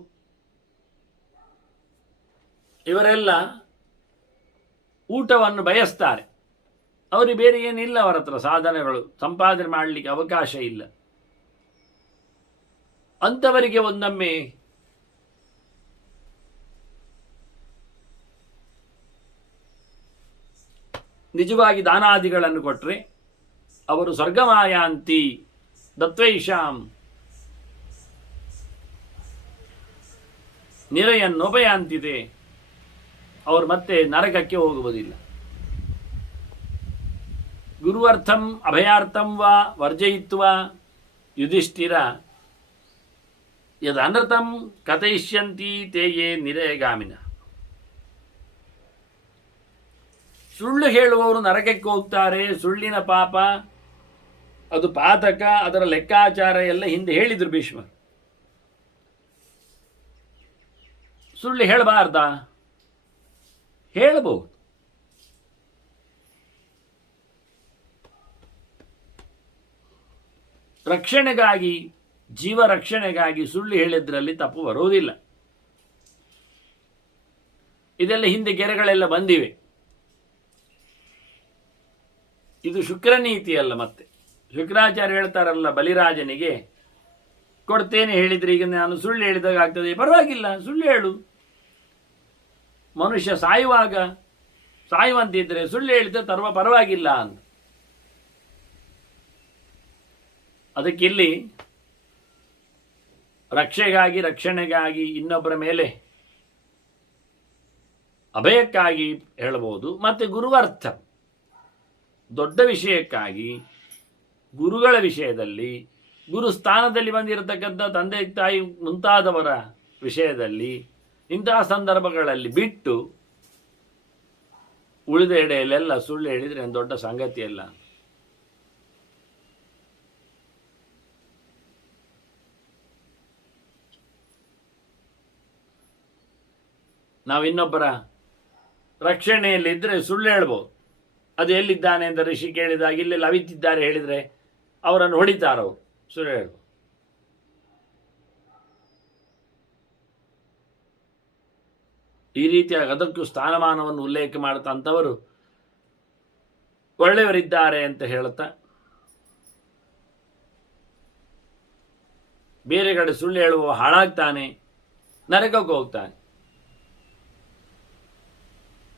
ಇವರೆಲ್ಲ ಊಟವನ್ನು ಬಯಸ್ತಾರೆ. ಅವರಿಗೆ ಬೇರೆ ಏನಿಲ್ಲ, ಅವರ ಹತ್ರ ಸಾಧನೆಗಳು ಸಂಪಾದನೆ ಮಾಡಲಿಕ್ಕೆ ಅವಕಾಶ ಇಲ್ಲ. ಅಂಥವರಿಗೆ ಒಂದೊಮ್ಮೆ ನಿಜವಾಗಿ ದಾನಾದಿಗಳನ್ನು ಕೊಟ್ಟರೆ ಅವರು ಸ್ವರ್ಗಮಾಯಾಂತಿ ದತ್ವೈಷಾಂ ನಿರಯನ್ನೋಪಯಾಂತಿದೆ, ಅವರು ಮತ್ತೆ ನರಕಕ್ಕೆ ಹೋಗುವುದಿಲ್ಲ. ಗುರುವರ್ಥಂ ಅಭಯಾರ್ಥಂ ವಾ ವರ್ಜಯಿತ್ವಾ ಯುಧಿಷ್ಠಿರ ಯದನೃತಂ ಕಥಯಿಷ್ಯಂತಿ ತೇಯೇ ನಿರಯಗಾಮಿನ. ಸುಳ್ಳು ಹೇಳುವವರು ನರಕಕ್ಕೆ ಹೋಗ್ತಾರೆ, ಸುಳ್ಳಿನ ಪಾಪ ಅದು ಪಾತಕ, ಅದರ ಲೆಕ್ಕಾಚಾರ ಎಲ್ಲ ಹಿಂದೆ ಹೇಳಿದ್ರು ಭೀಷ್ಮರು. ಸುಳ್ಳು ಹೇಳಬಾರ್ದಾ? ಹೇಳಬಹುದು. ರಕ್ಷಣೆಗಾಗಿ, ಜೀವ ರಕ್ಷಣೆಗಾಗಿ ಸುಳ್ಳು ಹೇಳಿದ್ರಲ್ಲಿ ತಪ್ಪು ಬರುವುದಿಲ್ಲ. ಇದೆಲ್ಲ ಹಿಂದೆ ಗೆರೆಗಳೆಲ್ಲ ಬಂದಿವೆ. ಇದು ಶುಕ್ರನೀತಿ ಅಲ್ಲ. ಮತ್ತೆ ಶುಕ್ರಾಚಾರ್ಯ ಹೇಳ್ತಾರಲ್ಲ ಬಲಿರಾಜನಿಗೆ, ಕೊಡ್ತೇನೆ ಹೇಳಿದ್ರೆ ಈಗ ನಾನು ಸುಳ್ಳು ಹೇಳಿದಾಗ ಆಗ್ತದೆ, ಪರವಾಗಿಲ್ಲ ಸುಳ್ಳು ಹೇಳು. ಮನುಷ್ಯ ಸಾಯುವಂತಿದ್ರೆ ಸುಳ್ಳು ಹೇಳಿದ್ರೆ ಪರವಾಗಿಲ್ಲ ಅಂತ. ಅದಕ್ಕಿಲ್ಲಿ ರಕ್ಷೆಗಾಗಿ, ರಕ್ಷಣೆಗಾಗಿ, ಇನ್ನೊಬ್ಬರ ಮೇಲೆ ಅಭಯಕ್ಕಾಗಿ ಹೇಳಬಹುದು. ಮತ್ತು ಗುರುವರ್ಥ, ದೊಡ್ಡ ವಿಷಯಕ್ಕಾಗಿ, ಗುರುಗಳ ವಿಷಯದಲ್ಲಿ ಗುರು ಸ್ಥಾನದಲ್ಲಿ ಬಂದಿರತಕ್ಕಂಥ ತಂದೆ ತಾಯಿ ಮುಂತಾದವರ ವಿಷಯದಲ್ಲಿ ಇಂತಹ ಸಂದರ್ಭಗಳಲ್ಲಿ ಬಿಟ್ಟು ಉಳಿದ ಎಡೆಯಲ್ಲೆಲ್ಲ ಸುಳ್ಳು ಹೇಳಿದರೆ ಒಂದು ದೊಡ್ಡ ಸಂಗತಿಯಲ್ಲ. ನಾವು ಇನ್ನೊಬ್ಬರ ರಕ್ಷಣೆಯಲ್ಲಿದ್ದರೆ ಸುಳ್ಳು ಹೇಳ್ಬೋದು. ಅದು ಎಲ್ಲಿದ್ದಾನೆ ಅಂತ ಋಷಿ ಕೇಳಿದಾಗ ಇಲ್ಲೆಲ್ಲ ಅವಿತಿದ್ದಾರೆ ಹೇಳಿದರೆ ಅವರನ್ನು ಹೊಡಿತಾರವರು, ಸುಳ್ಳು ಹೇಳ್ಬೋದು. ಈ ರೀತಿಯಾಗಿ ಅದಕ್ಕೂ ಸ್ಥಾನಮಾನವನ್ನು ಉಲ್ಲೇಖ ಮಾಡತಂಥವರು ಒಳ್ಳೆಯವರಿದ್ದಾರೆ ಅಂತ ಹೇಳುತ್ತಾ ಬೇರೆ ಕಡೆ ಸುಳ್ಳು ಹೇಳುವ ಹಾಳಾಗ್ತಾನೆ, ನರಕಕ್ಕೆ ಹೋಗ್ತಾನೆ.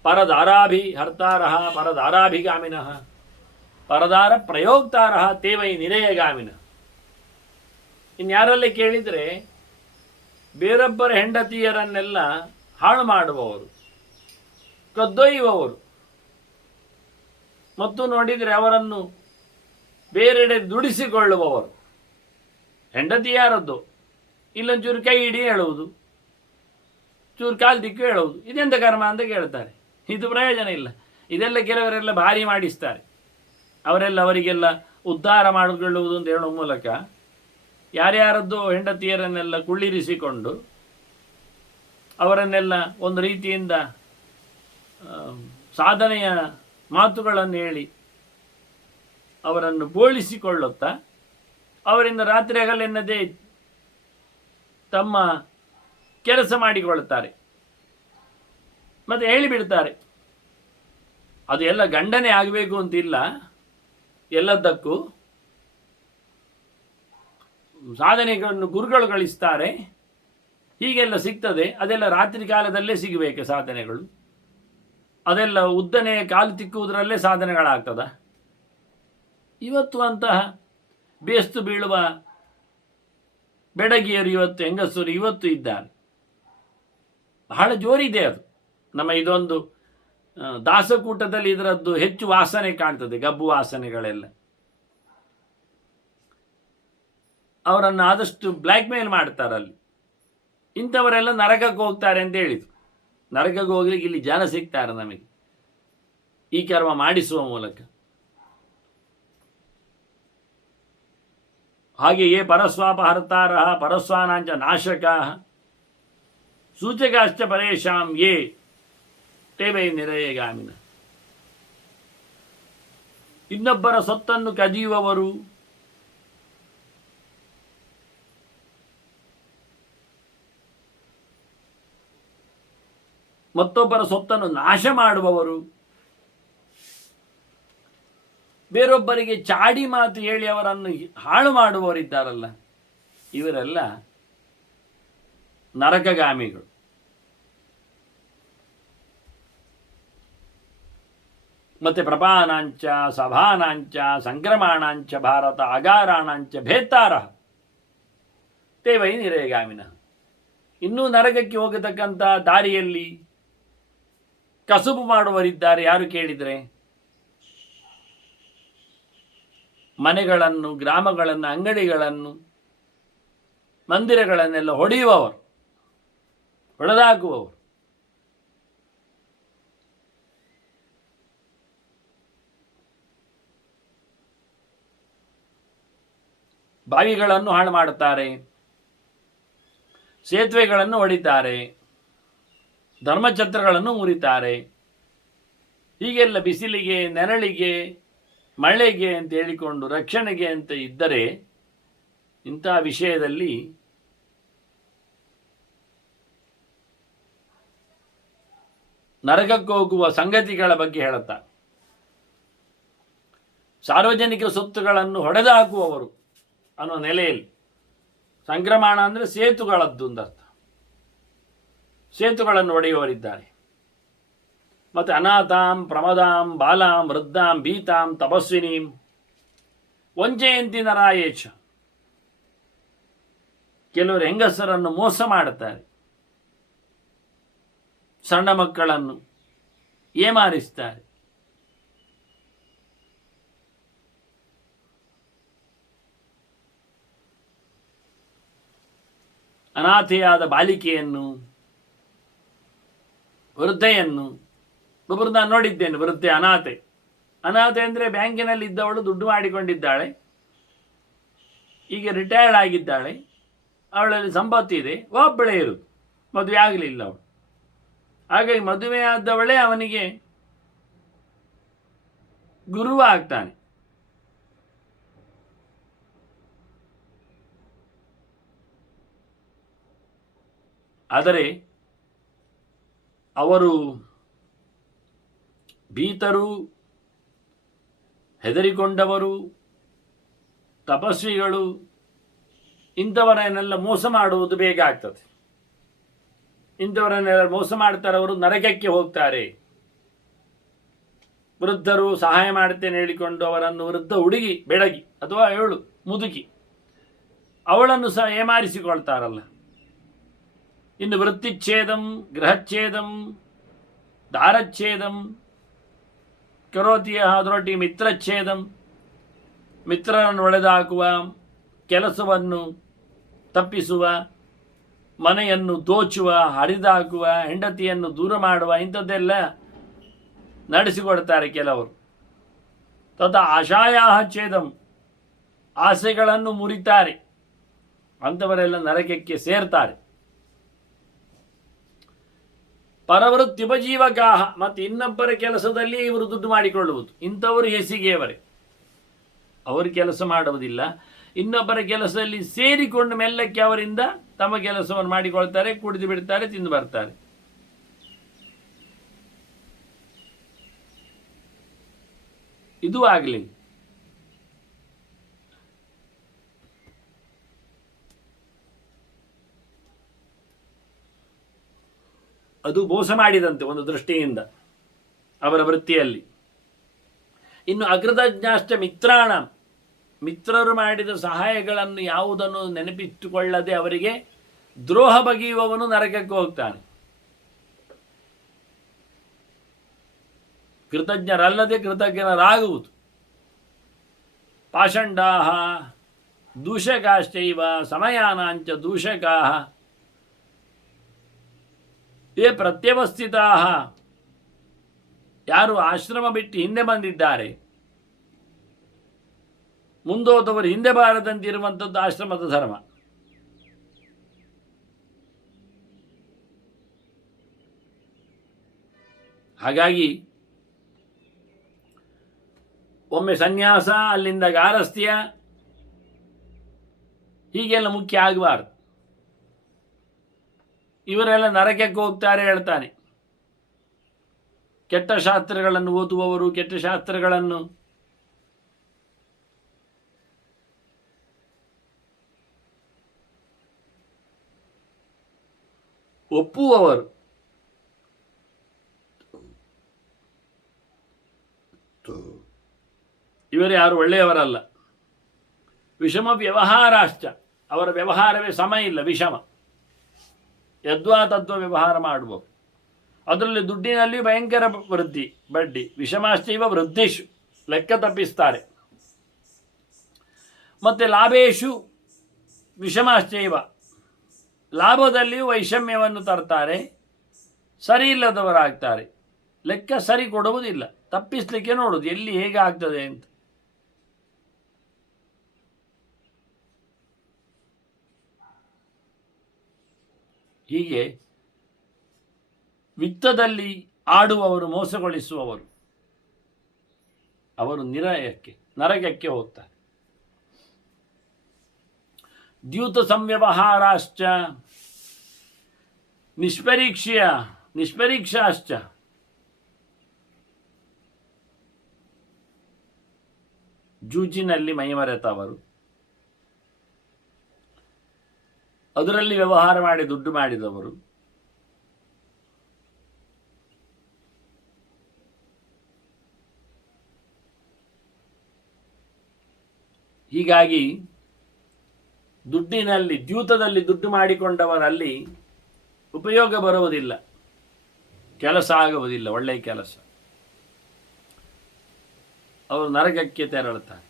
ಪರದಾರಾಭಿ ಹರ್ತಾರಃ ಪರದಾರಾಭಿಗಾಮಿನಃ ಪರದಾರ ಪ್ರಯೋಕ್ತಾರಃ ತೇವೈ ನಿರಯಗಾಮಿನಃ. ಇನ್ಯಾರಲ್ಲೇ ಕೇಳಿದರೆ ಬೇರೊಬ್ಬರ ಹೆಂಡತಿಯರನ್ನೆಲ್ಲ ಹಾಳು ಮಾಡುವವರು, ಕದ್ದೊಯ್ಯುವವರು, ಮತ್ತು ನೋಡಿದರೆ ಅವರನ್ನು ಬೇರೆಡೆ ದುಡಿಸಿಕೊಳ್ಳುವವರು. ಹೆಂಡತಿ ಯಾರದ್ದು? ಇಲ್ಲೊಂಚೂರು ಕೈ ಹಿಡಿ ಹೇಳುವುದು, ಚೂರು ಕಾಲು ದಿಕ್ಕು ಹೇಳುವುದು. ಇದೆಂತ ಕರ್ಮ ಅಂತ ಕೇಳ್ತಾರೆ. ಇದು ಪ್ರಯೋಜನ ಇಲ್ಲ. ಇದೆಲ್ಲ ಕೆಲವರೆಲ್ಲ ಭಾರಿ ಮಾಡಿಸ್ತಾರೆ. ಅವರಿಗೆಲ್ಲ ಉದ್ಧಾರ ಮಾಡಿಕೊಳ್ಳುವುದು ಅಂತ ಹೇಳುವ ಮೂಲಕ ಯಾರ್ಯಾರದ್ದು ಹೆಂಡತಿಯರನ್ನೆಲ್ಲ ಕುಳ್ಳಿರಿಸಿಕೊಂಡು ಅವರನ್ನೆಲ್ಲ ಒಂದು ರೀತಿಯಿಂದ ಸಾಧನೆಯ ಮಾತುಗಳನ್ನು ಹೇಳಿ ಅವರನ್ನು ಬೋಳಿಸಿಕೊಳ್ಳುತ್ತಾ ಅವರಿಂದ ರಾತ್ರಿ ಹಗಲೆನ್ನದೇ ತಮ್ಮ ಕೆಲಸ ಮಾಡಿಕೊಳ್ಳುತ್ತಾರೆ ಮತ್ತು ಹೇಳಿಬಿಡ್ತಾರೆ. ಅದು ಎಲ್ಲ ಗಂಡನೇ ಆಗಬೇಕು ಅಂತಿಲ್ಲ. ಎಲ್ಲದಕ್ಕೂ ಸಾಧನೆಗಳನ್ನು ಗುರುಗಳು ಗಳಿಸ್ತಾರೆ, ಹೀಗೆಲ್ಲ ಸಿಗ್ತದೆ. ಅದೆಲ್ಲ ರಾತ್ರಿ ಕಾಲದಲ್ಲೇ ಸಿಗಬೇಕು ಸಾಧನೆಗಳು. ಅದೆಲ್ಲ ಉದ್ದನೆಯ ಕಾಲು ತಿಕ್ಕುವುದರಲ್ಲೇ ಸಾಧನೆಗಳಾಗ್ತದ? ಇವತ್ತು ಅಂತಹ ಬೇಸ್ತು ಬೀಳುವ ಬೆಡಗಿಯರು ಇವತ್ತು ಹೆಂಗಸರು ಇವತ್ತು ಇದ್ದಾರೆ. ಬಹಳ ಜೋರಿದೆ ಅದು. ನಮ್ಮ ಇದೊಂದು ದಾಸಕೂಟದಲ್ಲಿ ಇದರದ್ದು ಹೆಚ್ಚು ವಾಸನೆ ಕಾಣ್ತದೆ, ಗಬ್ಬು ವಾಸನೆಗಳೆಲ್ಲ. ಅವರನ್ನು ಆದಷ್ಟು ಬ್ಲ್ಯಾಕ್ ಮೇಲ್ ಮಾಡ್ತಾರಲ್ಲಿ. ಇಂಥವರೆಲ್ಲ ನರಕಕ್ಕೆ ಹೋಗ್ತಾರೆ ಅಂತ ಹೇಳಿದ್ರು. ನರಕಕ್ಕೆ ಹೋಗ್ಲಿಕ್ಕೆ ಇಲ್ಲಿ ಜನ ಸಿಗ್ತಾರೆ ನಮಗೆ ಈ ಕರ್ಮ ಮಾಡಿಸುವ ಮೂಲಕ. ಹಾಗೆಯೇ ಪರಸ್ವಾಪಹರ್ತಾರ ಪರಸ್ವಾನಾಂಚ ನಾಶಕಾ ಸೂಚಕಾಶ್ಚ ಪರೇಶಾಂ ಯೇ ತೇವೈ ನಿರಯಗಾಮಿನ. ಇನ್ನೊಬ್ಬರ ಸೊತ್ತನ್ನು ಕದಿಯುವವರು, ಮತ್ತೊಬ್ಬರ ಸೊತ್ತನ್ನು ನಾಶ ಮಾಡುವವರು, ಬೇರೊಬ್ಬರಿಗೆ ಚಾಡಿ ಮಾತು ಹೇಳಿ ಅವರನ್ನು ಹಾಳು ಮಾಡುವವರಿದ್ದಾರಲ್ಲ, ಇವರೆಲ್ಲ ನರಕಗಾಮಿಗಳು. ಮತ್ತೆ ಪ್ರಪಾನಾಂಚ ಸಭಾನಾಂಚ ಸಂಕ್ರಮಣಾಂಚ ಭಾರತ ಅಗಾರಾಣಾಂಚ ಭೇತಾರ ತೇವೈ ನಿರಯಗಾಮಿನ. ಇನ್ನೂ ನರಕಕ್ಕೆ ಹೋಗತಕ್ಕಂಥ ದಾರಿಯಲ್ಲಿ ಕಸುಬು ಮಾಡುವರಿದ್ದಾರೆ. ಯಾರು ಕೇಳಿದರೆ ಮನೆಗಳನ್ನು, ಗ್ರಾಮಗಳನ್ನು, ಅಂಗಡಿಗಳನ್ನು, ಮಂದಿರಗಳನ್ನೆಲ್ಲ ಹೊಡೆಯುವವರು, ಹೊಡೆದಾಕುವವರು. ಬಾವಿಗಳನ್ನು ಹಾಳು ಮಾಡುತ್ತಾರೆ, ಸೇತುವೆಗಳನ್ನು ಹೊಡಿತಾರೆ, ಧರ್ಮಛತ್ರಗಳನ್ನು ಮುರಿತಾರೆ. ಹೀಗೆಲ್ಲ ಬಿಸಿಲಿಗೆ, ನೆರಳಿಗೆ, ಮಳೆಗೆ ಅಂತ ಹೇಳಿಕೊಂಡು ರಕ್ಷಣೆಗೆ ಅಂತ ಇದ್ದರೆ ಇಂಥ ವಿಷಯದಲ್ಲಿ ನರಕಕ್ಕೆ ಹೋಗುವ ಸಂಗತಿಗಳ ಬಗ್ಗೆ ಹೇಳುತ್ತಾ, ಸಾರ್ವಜನಿಕ ಸೊತ್ತುಗಳನ್ನು ಹೊಡೆದು ಹಾಕುವವರು ಅನ್ನೋ ನೆಲೆಯಲ್ಲಿ, ಸಂಕ್ರಮಣ ಅಂದರೆ ಸೇತುಗಳದ್ದು ಒಂದರ್ಥ, ಸೇತುಗಳನ್ನು ಒಡೆಯುವವರಿದ್ದಾರೆ. ಮತ್ತು ಅನಾಥಾಂ ಪ್ರಮದಾಂ ಬಾಲಾಂ ವೃದ್ಧಾಂ ಭೀತಾಂ ತಪಸ್ವಿನೀಂ ವಂಚಯಂತಿ ನರಾಯೇಚ. ಕೆಲವರು ಹೆಂಗಸರನ್ನು ಮೋಸ ಮಾಡುತ್ತಾರೆ, ಸಣ್ಣ ಮಕ್ಕಳನ್ನು ಏಮಾರಿಸ್ತಾರೆ. ಅನಾಥೆಯಾದ ಬಾಲಿಕೆಯನ್ನು, ವೃದ್ಧೆಯನ್ನು, ಒಬ್ಬರು ನಾನು ನೋಡಿದ್ದೇನೆ. ವೃದ್ಧೆ, ಅನಾಥೆ. ಅನಾಥೆ ಅಂದರೆ ಬ್ಯಾಂಕಿನಲ್ಲಿ ಇದ್ದವಳು ದುಡ್ಡು ಮಾಡಿಕೊಂಡಿದ್ದಾಳೆ, ಈಗ ರಿಟೈರ್ಡ್ ಆಗಿದ್ದಾಳೆ, ಅವಳಲ್ಲಿ ಸಂಪತ್ತಿದೆ, ಒಬ್ಬಳೇ ಇರುವುದು, ಮದುವೆ ಆಗಲಿಲ್ಲ ಅವಳು. ಹಾಗಾಗಿ ಮದುವೆ ಆದವಳೇ ಅವನಿಗೆ ಗುರುವ ಆಗ್ತಾನೆ. ಆದರೆ ಅವರು ಭೀತರು, ಹೆದರಿಕೊಂಡವರು, ತಪಸ್ವಿಗಳು, ಇಂಥವರನ್ನೆಲ್ಲ ಮೋಸ ಮಾಡುವುದು ಬೇಗ ಆಗ್ತದೆ. ಇಂಥವರನ್ನೆಲ್ಲ ಮೋಸ ಮಾಡ್ತಾರೆ, ಅವರು ನರಕಕ್ಕೆ ಹೋಗ್ತಾರೆ. ವೃದ್ಧರು ಸಹಾಯ ಮಾಡುತ್ತೇನೆ ಹೇಳಿಕೊಂಡು ಅವರನ್ನು, ವೃದ್ಧ ಹುಡುಗಿ, ಬೆಡಗಿ ಅಥವಾ ಅವಳು ಮುದುಕಿ, ಅವಳನ್ನು ಸಹ ಏಮಾರಿಸಿಕೊಳ್ತಾರಲ್ಲ. ಇನ್ನು ವೃತ್ತಿಚ್ಛೇದಂ, ಗೃಹಚ್ಛೇದಂ, ದಾರಚ್ಛೇದಂ ಕರೋತಿಯ ಅದರೊಟ್ಟಿ ಮಿತ್ರಚ್ಛೇದಂ, ಮಿತ್ರರನ್ನು ಒಡೆದಾಕುವ, ಕೆಲಸವನ್ನು ತಪ್ಪಿಸುವ, ಮನೆಯನ್ನು ದೋಚುವ, ಹರಿದಾಕುವ, ಹೆಂಡತಿಯನ್ನು ದೂರ ಮಾಡುವ, ಇಂಥದ್ದೆಲ್ಲ ನಡೆಸಿಕೊಡ್ತಾರೆ ಕೆಲವರು. ತದ ಆಶಾಯಾಹ ಛೇದಂ, ಆಸೆಗಳನ್ನು ಮುರಿತಾರೆ, ಅಂಥವರೆಲ್ಲ ನರಕಕ್ಕೆ ಸೇರ್ತಾರೆ. ಪರವೃತ್ಯುಪಜೀವಕಾಹ, ಮತ್ತು ಇನ್ನೊಬ್ಬರ ಕೆಲಸದಲ್ಲಿ ಇವರು ದುಡ್ಡು ಮಾಡಿಕೊಳ್ಳುವುದು. ಇಂಥವರು ಹೇಸಿಗೆಯವರೇ, ಅವರು ಕೆಲಸ ಮಾಡುವುದಿಲ್ಲ, ಇನ್ನೊಬ್ಬರ ಕೆಲಸದಲ್ಲಿ ಸೇರಿಕೊಂಡು ಮೆಲ್ಲಕ್ಕೆ ಅವರಿಂದ ತಮ್ಮ ಕೆಲಸವನ್ನು ಮಾಡಿಕೊಳ್ತಾರೆ, ಕುಡಿದು ಬಿಡ್ತಾರೆ, ತಿಂದು ಬರ್ತಾರೆ. ಇದು ಆಗಲಿ. ಅದು ಮೋಸ ಮಾಡಿದಂತೆ ಒಂದು ದೃಷ್ಟಿಯಿಂದ ಅವರ ವೃತ್ತಿಯಲ್ಲಿ. ಇನ್ನು ಅಕೃತಜ್ಞಾಶ್ಚ ಮಿತ್ರಾಣ, ಮಿತ್ರರು ಮಾಡಿದ ಸಹಾಯಗಳನ್ನು ಯಾವುದನ್ನು ನೆನಪಿಟ್ಟುಕೊಳ್ಳದೆ ಅವರಿಗೆ ದ್ರೋಹ ಬಗೆಯುವವನು ನರಕಕ್ಕೆ ಹೋಗ್ತಾನೆ. ಕೃತಜ್ಞರಲ್ಲದೆ ಕೃತಜ್ಞರಾಗುವುದು. ಪಾಷಂಡಾಹ ದೂಷಕಾಶ್ಚೈವ ಸಮಯಾನಾಂಚ ದೂಷಕಾಹ ಯೇ ಪ್ರತ್ಯವಸ್ಥಿತಾಹ, ಯಾರು ಆಶ್ರಮ ಬಿಟ್ಟು ಹಿಂದೆ ಬಂದಿದ್ದಾರೆ, ಮುಂದೋದವರು ಹಿಂದೆ ಬಾರದಂತಿರುವಂಥದ್ದು ಆಶ್ರಮದ ಧರ್ಮ. ಹಾಗಾಗಿ ಒಮ್ಮೆ ಸನ್ಯಾಸ, ಅಲ್ಲಿಂದ ಗಾರಸ್ಥ್ಯ, ಹೀಗೆಲ್ಲ ಮುಖ್ಯ ಆಗಬಾರ್ದು. ಇವರೆಲ್ಲ ನರಕಕ್ಕೆ ಹೋಗ್ತಾರೆ ಹೇಳ್ತಾನೆ. ಕೆಟ್ಟ ಶಾಸ್ತ್ರಗಳನ್ನು ಓದುವವರು, ಕೆಟ್ಟ ಶಾಸ್ತ್ರಗಳನ್ನು ಒಪ್ಪುವವರು, ಇವರು ಯಾರು ಒಳ್ಳೆಯವರಲ್ಲ. ವಿಷಮ ವ್ಯವಹಾರಾಶ್ಚ, ಅವರ ವ್ಯವಹಾರವೇ ಸಮ ಇಲ್ಲ, ವಿಷಮ, ಯದ್ವಾ ತದ್ವ ವ್ಯವಹಾರ ಮಾಡುವವರು. ಅದರಲ್ಲಿ ದುಡ್ಡಿನಲ್ಲಿ ಭಯಂಕರ ವೃದ್ಧಿ, ಬಡ್ಡಿ. ವಿಷಮಾಶ್ಚೈವ ವೃದ್ಧಿಷು, ಲೆಕ್ಕ ತಪ್ಪಿಸ್ತಾರೆ. ಮತ್ತು ಲಾಭೇಶು ವಿಷಮಾಶ್ಚೈವ, ಲಾಭದಲ್ಲಿಯೂ ವೈಷಮ್ಯವನ್ನು ತರ್ತಾರೆ, ಸರಿ ಇಲ್ಲದವರಾಗ್ತಾರೆ. ಲೆಕ್ಕ ಸರಿ ಕೊಡುವುದಿಲ್ಲ, ತಪ್ಪಿಸಲಿಕ್ಕೆ ನೋಡುವುದು ಎಲ್ಲಿ ಹೇಗೆ ಆಗ್ತದೆ ಅಂತ. ಹೀಗೆ ವಿತ್ತದಲ್ಲಿ ಆಡುವವರು, ಮೋಸಗೊಳಿಸುವವರು, ಅವರು ನರಕಕ್ಕೆ ಹೋಗ್ತಾರೆ. ದ್ಯೂತ ಸಂವ್ಯವಹಾರಾಶ್ಚ ನಿಷ್ಪರೀಕ್ಷಾಶ್ಚ, ಜೂಜಿನಲ್ಲಿ ಮೈಮರೆತವರು, ಅದರಲ್ಲಿ ವ್ಯವಹಾರ ಮಾಡಿ ದುಡ್ಡು ಮಾಡಿದವರು, ಹೀಗಾಗಿ ದುಡ್ಡಿನಲ್ಲಿ, ದ್ಯೂತದಲ್ಲಿ ದುಡ್ಡು ಮಾಡಿಕೊಂಡವರಲ್ಲಿ ಉಪಯೋಗ ಬರುವುದಿಲ್ಲ, ಕೆಲಸ ಆಗುವುದಿಲ್ಲ, ಒಳ್ಳೆಯ ಕೆಲಸ. ಅವರು ನರಕಕ್ಕೆ ತೆರಳುತ್ತಾರೆ.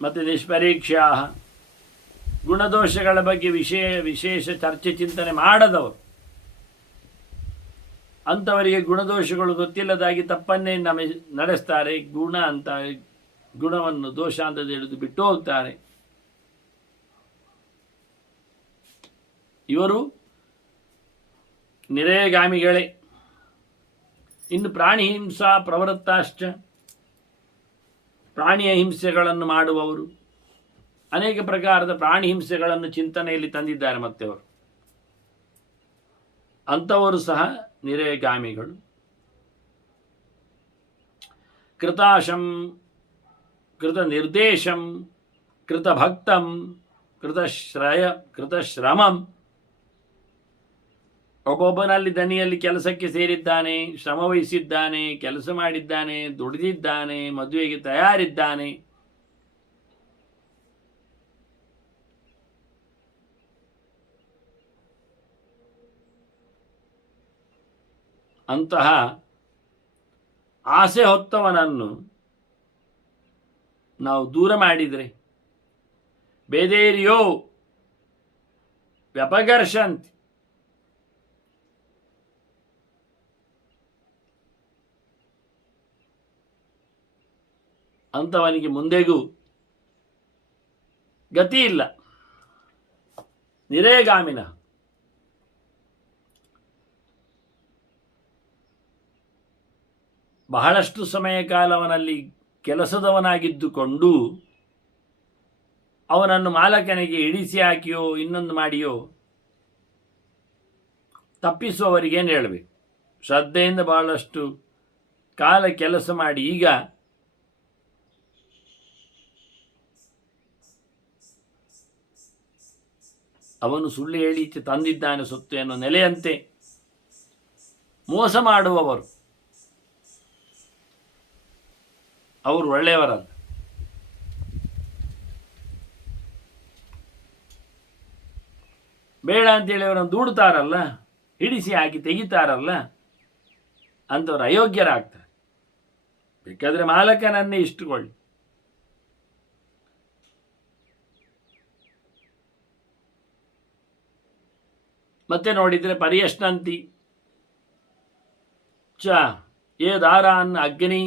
ಮತ್ತು ನಿಷ್ಪರೀಕ್ಷಾ ಗುಣದೋಷಗಳ ಬಗ್ಗೆ ವಿಶೇಷ ಚರ್ಚೆ ಚಿಂತನೆ ಮಾಡದವರು. ಅಂಥವರಿಗೆ ಗುಣದೋಷಗಳು ಗೊತ್ತಿಲ್ಲದಾಗಿ ತಪ್ಪನ್ನೇ ನಡೆಸ್ತಾರೆ. ಗುಣವನ್ನು ದೋಷ ಅಂತ ತಿಳಿದು ಬಿಟ್ಟು ಹೋಗ್ತಾರೆ. ಇವರು ನಿರೇಗಾಮಿಗಳೇ. ಇನ್ನು ಪ್ರಾಣಿ ಹಿಂಸಾ ಪ್ರವೃತ್ತಾಶ್ಚ, ಪ್ರಾಣಿಯ ಹಿಂಸೆಗಳನ್ನು ಮಾಡುವವರು, ಅನೇಕ ಪ್ರಕಾರದ ಪ್ರಾಣಿ ಹಿಂಸೆಗಳನ್ನು ಚಿಂತನೆಯಲ್ಲಿ ತಂದಿದ್ದಾರೆ ಮತ್ತೆ ಅವರು. ಅಂಥವರು ಸಹ ನಿರೇಗಾಮಿಗಳು. ಕೃತಾಶಂ, ಕೃತ ನಿರ್ದೇಶಂ, ಕೃತಭಕ್ತಂ, ಕೃತಶ್ರಮಂ. ಒಬ್ಬೊಬ್ಬನಲ್ಲಿ ದನಿಯಲ್ಲಿ ಕೆಲಸಕ್ಕೆ ಸೇರಿದ್ದಾನೆ, ಶ್ರಮ ವಹಿಸಿದ್ದಾನೆ, ಕೆಲಸ ಮಾಡಿದ್ದಾನೆ, ದುಡಿದಿದ್ದಾನೆ, ಮದುವೆಗೆ ತಯಾರಿದ್ದಾನೆ. ಅಂತಹ ಆಸೆ ಹೊತ್ತವನನ್ನು ನಾವು ದೂರ ಮಾಡಿದರೆ, ಬೇದೇರಿಯೋ ವ್ಯಪಗರ್ಷಂತಿ, ಅಂಥವನಿಗೆ ಮುಂದೆಗೂ ಗತಿ ಇಲ್ಲ. ನಿರೇಗಾಮಿನ ಬಹಳಷ್ಟು ಸಮಯ ಕಾಲವನಲ್ಲಿ ಕೆಲಸದವನಾಗಿದ್ದುಕೊಂಡು ಅವನನ್ನು ಮಾಲಕನಿಗೆ ಇಳಿಸಿ ಹಾಕಿಯೋ ಇನ್ನೊಂದು ಮಾಡಿಯೋ ತಪ್ಪಿಸುವವರಿಗೇನು ಹೇಳಬೇಕು? ಶ್ರದ್ಧೆಯಿಂದ ಬಹಳಷ್ಟು ಕಾಲ ಕೆಲಸ ಮಾಡಿ ಈಗ ಅವನು ಸುಳ್ಳು ಹೇಳಿ ತಂದಿದ್ದಾನೆ ಸೊತ್ತು ಎನ್ನುವ ನೆಲೆಯಂತೆ ಮೋಸ ಮಾಡುವವರು ಅವರು ಒಳ್ಳೆಯವರಲ್ಲ. ಬೇಡ ಅಂತೇಳಿ ಅವರನ್ನು ದೂಡ್ತಾರಲ್ಲ, ಹಿಡಿಸಿ ಹಾಕಿ ತೆಗಿತಾರಲ್ಲ, ಅಂಥವ್ರು ಅಯೋಗ್ಯರಾಗ್ತಾರೆ. ಬೇಕಾದರೆ ಮಾಲಕನನ್ನೇ ಇಷ್ಟುಕೊಳ್ಳಿ. ಮತ್ತೆ ನೋಡಿದರೆ ಪರ್ಯಶ್ನಂತಿ ಚ ಯೇ ದಾರಾನ್ ಅಗ್ನಿ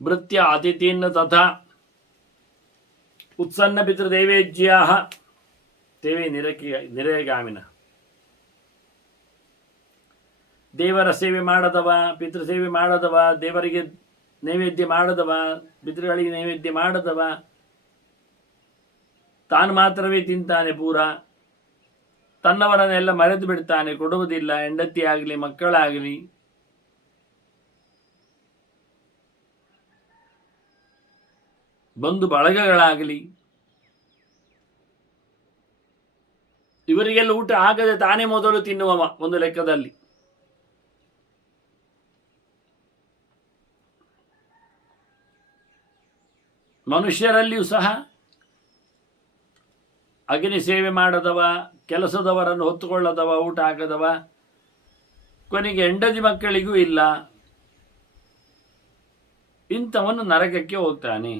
ಭೃತ್ಯ ಅತಿಥೀನ್ ತಥಾ ಉತ್ಸನ್ನ ಪಿತೃದೇವೇಜ್ಯಾ ತೇವೇ ನಿರೇಗಾಮಿನ. ದೇವರ ಸೇವೆ ಮಾಡದವ, ಪಿತೃಸೇವೆ ಮಾಡದವ, ದೇವರಿಗೆ ನೈವೇದ್ಯ ಮಾಡದವ, ಪಿತೃಗಳಿಗೆ ನೈವೇದ್ಯ ಮಾಡದವ, ತಾನು ಮಾತ್ರವೇ ತಿಂತಾನೆ ಪೂರ, ತನ್ನವರನ್ನೆಲ್ಲ ಮರೆತು ಬಿಡ್ತಾನೆ, ಕೊಡುವುದಿಲ್ಲ, ಹೆಂಡತಿ ಆಗಲಿ ಮಕ್ಕಳಾಗಲಿ. ಬಂಧು ಬಳಗಗಳಾಗಲಿ, ಇವರಿಗೆಲ್ಲ ಊಟ ಆಗದೆ ತಾನೇ ಮೊದಲು ತಿನ್ನುವವ ಒಂದು ಲೆಕ್ಕದಲ್ಲಿ. ಮನುಷ್ಯರಲ್ಲಿಯೂ ಸಹ ಅಗ್ನಿ ಸೇವೆ ಮಾಡದವ, ಕೆಲಸದವರನ್ನು ಹೊತ್ತುಕೊಳ್ಳದವ, ಊಟ ಹಾಕದವ, ಕೊನೆಗೆ ಹೆಂಡತಿ ಮಕ್ಕಳಿಗೂ ಇಲ್ಲ, ಇಂಥವನು ನರಕಕ್ಕೆ ಹೋಗ್ತಾನೆ.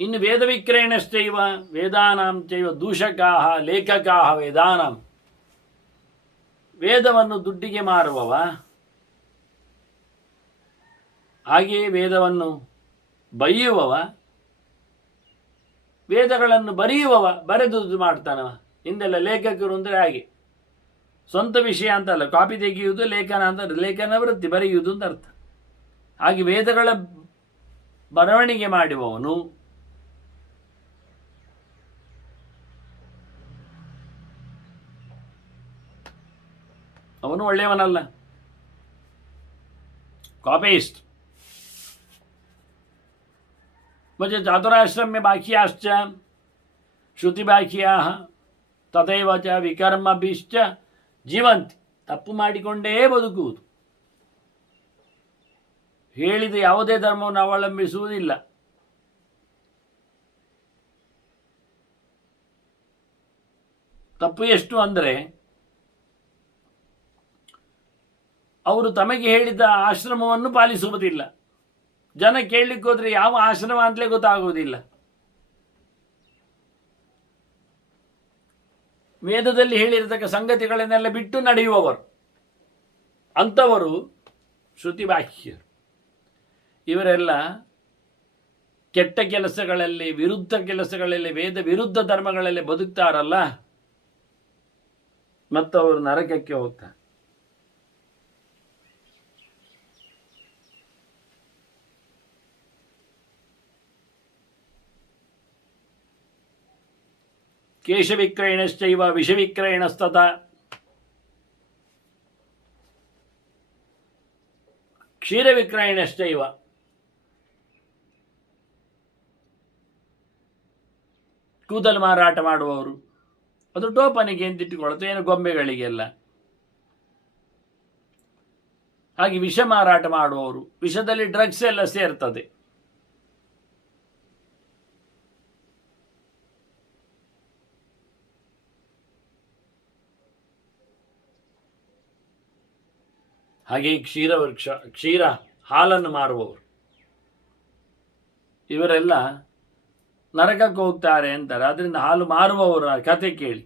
ಇನ್ನು ವೇದ ವಿಕ್ರಯಣಶ್ಚೈವ ವೇದಾನಾಂ ಚೈವ ದೂಷಕಾಹ ಲೇಖಕಾಹ ವೇದಾನಾಂ. ವೇದವನ್ನು ದುಡ್ಡಿಗೆ ಮಾರುವವ, ಹಾಗೆಯೇ ವೇದವನ್ನು ಬೈಯುವವ, ವೇದಗಳನ್ನು ಬರೆಯುವವ, ಬರೆದುದು ಮಾಡ್ತಾನವ. ಹಿಂದೆಲ್ಲ ಲೇಖಕರು ಅಂದರೆ ಹಾಗೆ, ಸ್ವಂತ ವಿಷಯ ಅಂತಲ್ಲ, ಕಾಪಿ ತೆಗೆಯುವುದು ಲೇಖನ ಅಂತ, ಲೇಖನ ವೃತ್ತಿ, ಬರೆಯುವುದು ಅಂತ ಅರ್ಥ. ಹಾಗೆ ವೇದಗಳ ಬರವಣಿಗೆ ಮಾಡುವವನು ಅವನು ಒಳ್ಳೆಯವನಲ್ಲ, ಕಾಪಿಸ್ಟ್. ಮತ್ತೆ ಚಾತುರಾಶ್ರಮ್ಯ ಬಾಕ್ಯಾಶ್ಚ ಶ್ರುತಿಬಾಕ್ಯಾಹ ತಥೈವ ಚ ವಿಕರ್ಮಭಿಶ್ಚ ಜೀವಂತಿ. ತಪ್ಪು ಮಾಡಿಕೊಂಡೇ ಬದುಕುವುದು, ಹೇಳಿದ ಯಾವುದೇ ಧರ್ಮವನ್ನು ಅವಲಂಬಿಸುವುದಿಲ್ಲ. ತಪ್ಪು ಎಷ್ಟು ಅಂದರೆ ಅವರು ತಮಗೆ ಹೇಳಿದ ಆಶ್ರಮವನ್ನು ಪಾಲಿಸುವುದಿಲ್ಲ. ಜನ ಕೇಳಲಿಕ್ಕೆ ಹೋದರೆ ಯಾವ ಆಶ್ರಮ ಅಂತಲೇ ಗೊತ್ತಾಗುವುದಿಲ್ಲ. ವೇದದಲ್ಲಿ ಹೇಳಿರತಕ್ಕ ಸಂಗತಿಗಳನ್ನೆಲ್ಲ ಬಿಟ್ಟು ನಡೆಯುವವರು ಅಂಥವರು ಶ್ರುತಿವಾಕ್ಯರು. ಇವರೆಲ್ಲ ಕೆಟ್ಟ ಕೆಲಸಗಳಲ್ಲಿ, ವಿರುದ್ಧ ಕೆಲಸಗಳಲ್ಲಿ, ವೇದ ವಿರುದ್ಧ ಧರ್ಮಗಳಲ್ಲಿ ಬದುಕ್ತಾರಲ್ಲ, ಮತ್ತವರು ನರಕಕ್ಕೆ ಹೋಗ್ತಾರೆ. ಕೇಶವಿಕ್ರಯಣಶ್ಚೈವ ವಿಷವಿಕ್ರಯಣಸ್ತತ ಕ್ಷೀರವಿಕ್ರಯಣಶ್ಚೈವ. ಕೂದಲು ಮಾರಾಟ ಮಾಡುವವರು, ಅದು ಟೋಪನಿಗೆ ಎಂತಿಟ್ಟುಕೊಳ್ಳುತ್ತೆ, ಏನು ಗೊಂಬೆಗಳಿಗೆಲ್ಲ. ಹಾಗೆ ವಿಷ ಮಾರಾಟ ಮಾಡುವವರು, ವಿಷದಲ್ಲಿ ಡ್ರಗ್ಸ್ ಎಲ್ಲ ಸೇರ್ತದೆ. ಹಾಗೆ ಕ್ಷೀರ ಹಾಲನ್ನು ಮಾರುವವರು, ಇವರೆಲ್ಲ ನರಕಕ್ಕೆ ಹೋಗ್ತಾರೆ ಅಂತಾರೆ. ಅದರಿಂದ ಹಾಲು ಮಾರುವವರ ಕತೆ ಕೇಳಿ.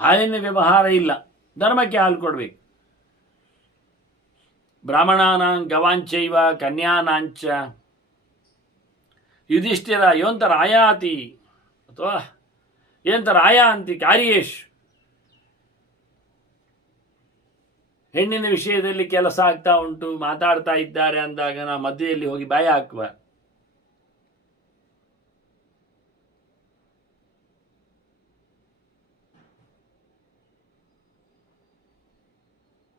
ಹಾಲಿನ ವ್ಯವಹಾರ ಇಲ್ಲ, ಧರ್ಮಕ್ಕೆ ಹಾಲು ಕೊಡಬೇಕು. ಬ್ರಾಹ್ಮಣಾನಾಂ ಗವಾಂಚೈವ ಕನ್ಯಾನಾಂಚ ಯುಧಿಷ್ಠಿರ ಯೋಂತರ ಆಯಾತಿ ಅಥವಾ ಏನಂತರ ಆಯಾಂತಿ ಕಾರ್ಯೇಶ್. ಹೆಣ್ಣಿನ ವಿಷಯದಲ್ಲಿ ಕೆಲಸ ಆಗ್ತಾ ಉಂಟು, ಮಾತಾಡ್ತಾ ಇದ್ದಾರೆ ಅಂದಾಗ ನಾವು ಮಧ್ಯೆಯಲ್ಲಿ ಹೋಗಿ ಬಾಯಿ ಹಾಕುವ.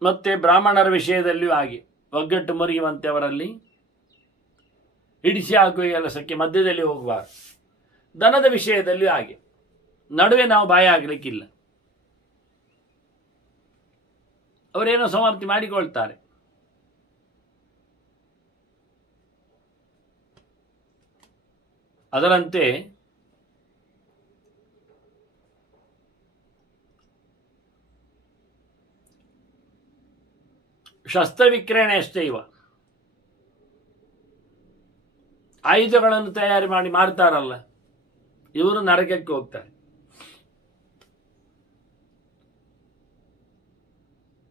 ಮತ್ತೆ ಬ್ರಾಹ್ಮಣರ ವಿಷಯದಲ್ಲಿಯೂ ಹಾಗೆ ಒಗ್ಗಟ್ಟು ಮುರಿಯುವಂತೆ ಅವರಲ್ಲಿ ಹಿಡಿಸಿ ಹಾಕುವ ಕೆಲಸಕ್ಕೆ ಮಧ್ಯದಲ್ಲಿ ಹೋಗಬಾರದು. ದನದ ವಿಷಯದಲ್ಲಿಯೂ ಹಾಗೆ ನಡುವೆ ನಾವು ಬಾಯಿ ಆಗಲಿಕ್ಕಿಲ್ಲ. ಅವರೇನೋ ಸಮಾಪ್ತಿ ಮಾಡಿಕೊಳ್ತಾರೆ. ಅದರಂತೆ ಶಸ್ತ್ರವಿಕ್ರಯಣ ಎಷ್ಟೈವ, ಆಯುಧಗಳನ್ನು ತಯಾರಿ ಮಾಡಿ ಮಾರ್ತಾರಲ್ಲ, ಇವರು ನರಕಕ್ಕೆ ಹೋಗ್ತಾರೆ.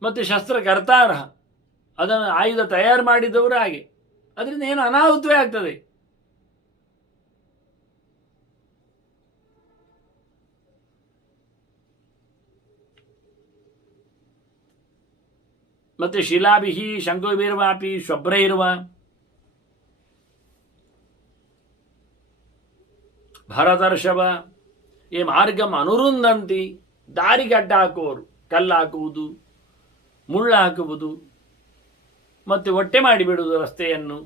ಮತ್ತು ಶಸ್ತ್ರಕರ್ತಾರ, ಅದನ್ನು ಆಯುಧ ತಯಾರು ಮಾಡಿದವರು ಹಾಗೆ, ಅದರಿಂದ ಏನು ಅನಾಹುತವೇ ಆಗ್ತದೆ. ಮತ್ತು ಶಿಲಾಭಿಹಿ ಶಂಕುಭಿರ್ವಾಪಿ ಶ್ವಭ್ರೈರ್ವ ಭರತರ್ಷಭ ಈ ಮಾರ್ಗಂ ಅನುರುಂದಂತಿ, ದಾರಿಗಡ್ಡ ಹಾಕುವವರು, ಕಲ್ಲು ಹಾಕುವುದು, ಮುಳ್ಳು ಹಾಕುವುದು, ಮತ್ತು ಹೊಟ್ಟೆ ಮಾಡಿಬಿಡುವುದು ರಸ್ತೆಯನ್ನು,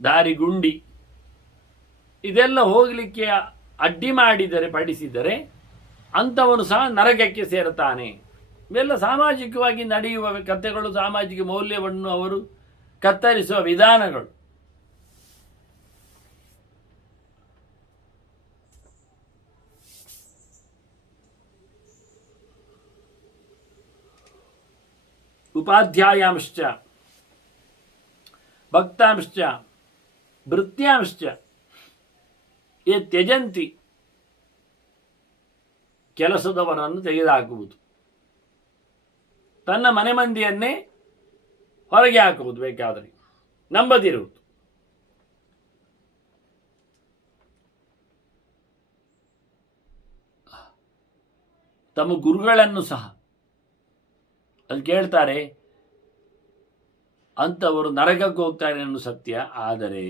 ದಾರಿ ಗುಂಡಿ, ಇದೆಲ್ಲ ಹೋಗಲಿಕ್ಕೆ ಅಡ್ಡಿ ಮಾಡಿದರೆ ಪಡಿಸಿದರೆ ಅಂಥವನು ಸಹ ನರಕಕ್ಕೆ ಸೇರುತ್ತಾನೆ. ಇವೆಲ್ಲ ಸಾಮಾಜಿಕವಾಗಿ ನಡೆಯುವ ಕಥೆಗಳು, ಸಾಮಾಜಿಕ ಮೌಲ್ಯವನ್ನು ಅವರು ಕತ್ತರಿಸುವ ವಿಧಾನಗಳು. ಉಪಾಧ್ಯಾಯಾಂಶ್ಚ ಭಕ್ತಾಂಶ್ಚ ಭೃತ್ಯಾಂಶ್ಚ ಯೇ ತ್ಯಜಂತಿ, ಕೆಲಸದವರನ್ನು ತೆಗೆದುಹಾಕುವುದು, ತನ್ನ ಮನೆ ಮಂದಿಯನ್ನೇ ಹೊರಗೆ ಹಾಕುವುದು, ಬೇಕಾದರೆ ನಂಬದಿರುವುದು. ತಮ್ಮ ಗುರುಗಳನ್ನು ಸಹ ಅದು ಕೇಳ್ತಾರೆ, ಅಂಥವರು ನರಕಕ್ಕೆ ಹೋಗ್ತಾರೆ ಅನ್ನೋ ಸತ್ಯ. ಆದರೆ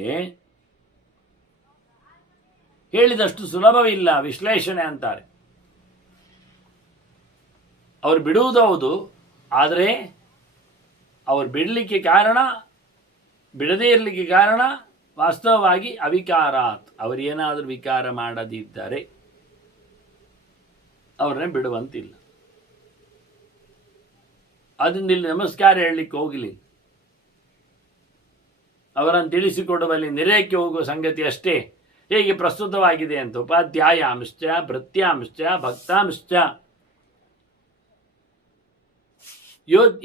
ಹೇಳಿದಷ್ಟು ಸುಲಭವಿಲ್ಲ, ವಿಶ್ಲೇಷಣೆ ಅಂತಾರೆ. ಅವರು ಬಿಡುವುದು ಹೌದು, ಆದರೆ ಅವರು ಬಿಡಲಿಕ್ಕೆ ಕಾರಣ, ಬಿಡದೇ ಇರಲಿಕ್ಕೆ ಕಾರಣ ವಾಸ್ತವವಾಗಿ ಅವಿಕಾರಾತ್, ಅವರೇನಾದರೂ ವಿಕಾರ ಮಾಡದಿದ್ದರೆ ಅವ್ರನ್ನೇ ಬಿಡುವಂತಿಲ್ಲ. ಅದರಿಂದ ಇಲ್ಲಿ ನಮಸ್ಕಾರ ಹೇಳಲಿಕ್ಕೆ ಹೋಗಲಿಲ್ಲ. ಅವರನ್ನು ತಿಳಿಸಿಕೊಡುವಲ್ಲಿ ನೆರೆಯಕ್ಕೆ ಹೋಗುವ ಸಂಗತಿ ಅಷ್ಟೇ ಹೇಗೆ ಪ್ರಸ್ತುತವಾಗಿದೆ ಅಂತ. ಉಪಾಧ್ಯಾಯಾಂಶ್ಚ ಭೃತ್ಯಾಂಶ್ಚ ಭಕ್ತಾಂಶ್ಚ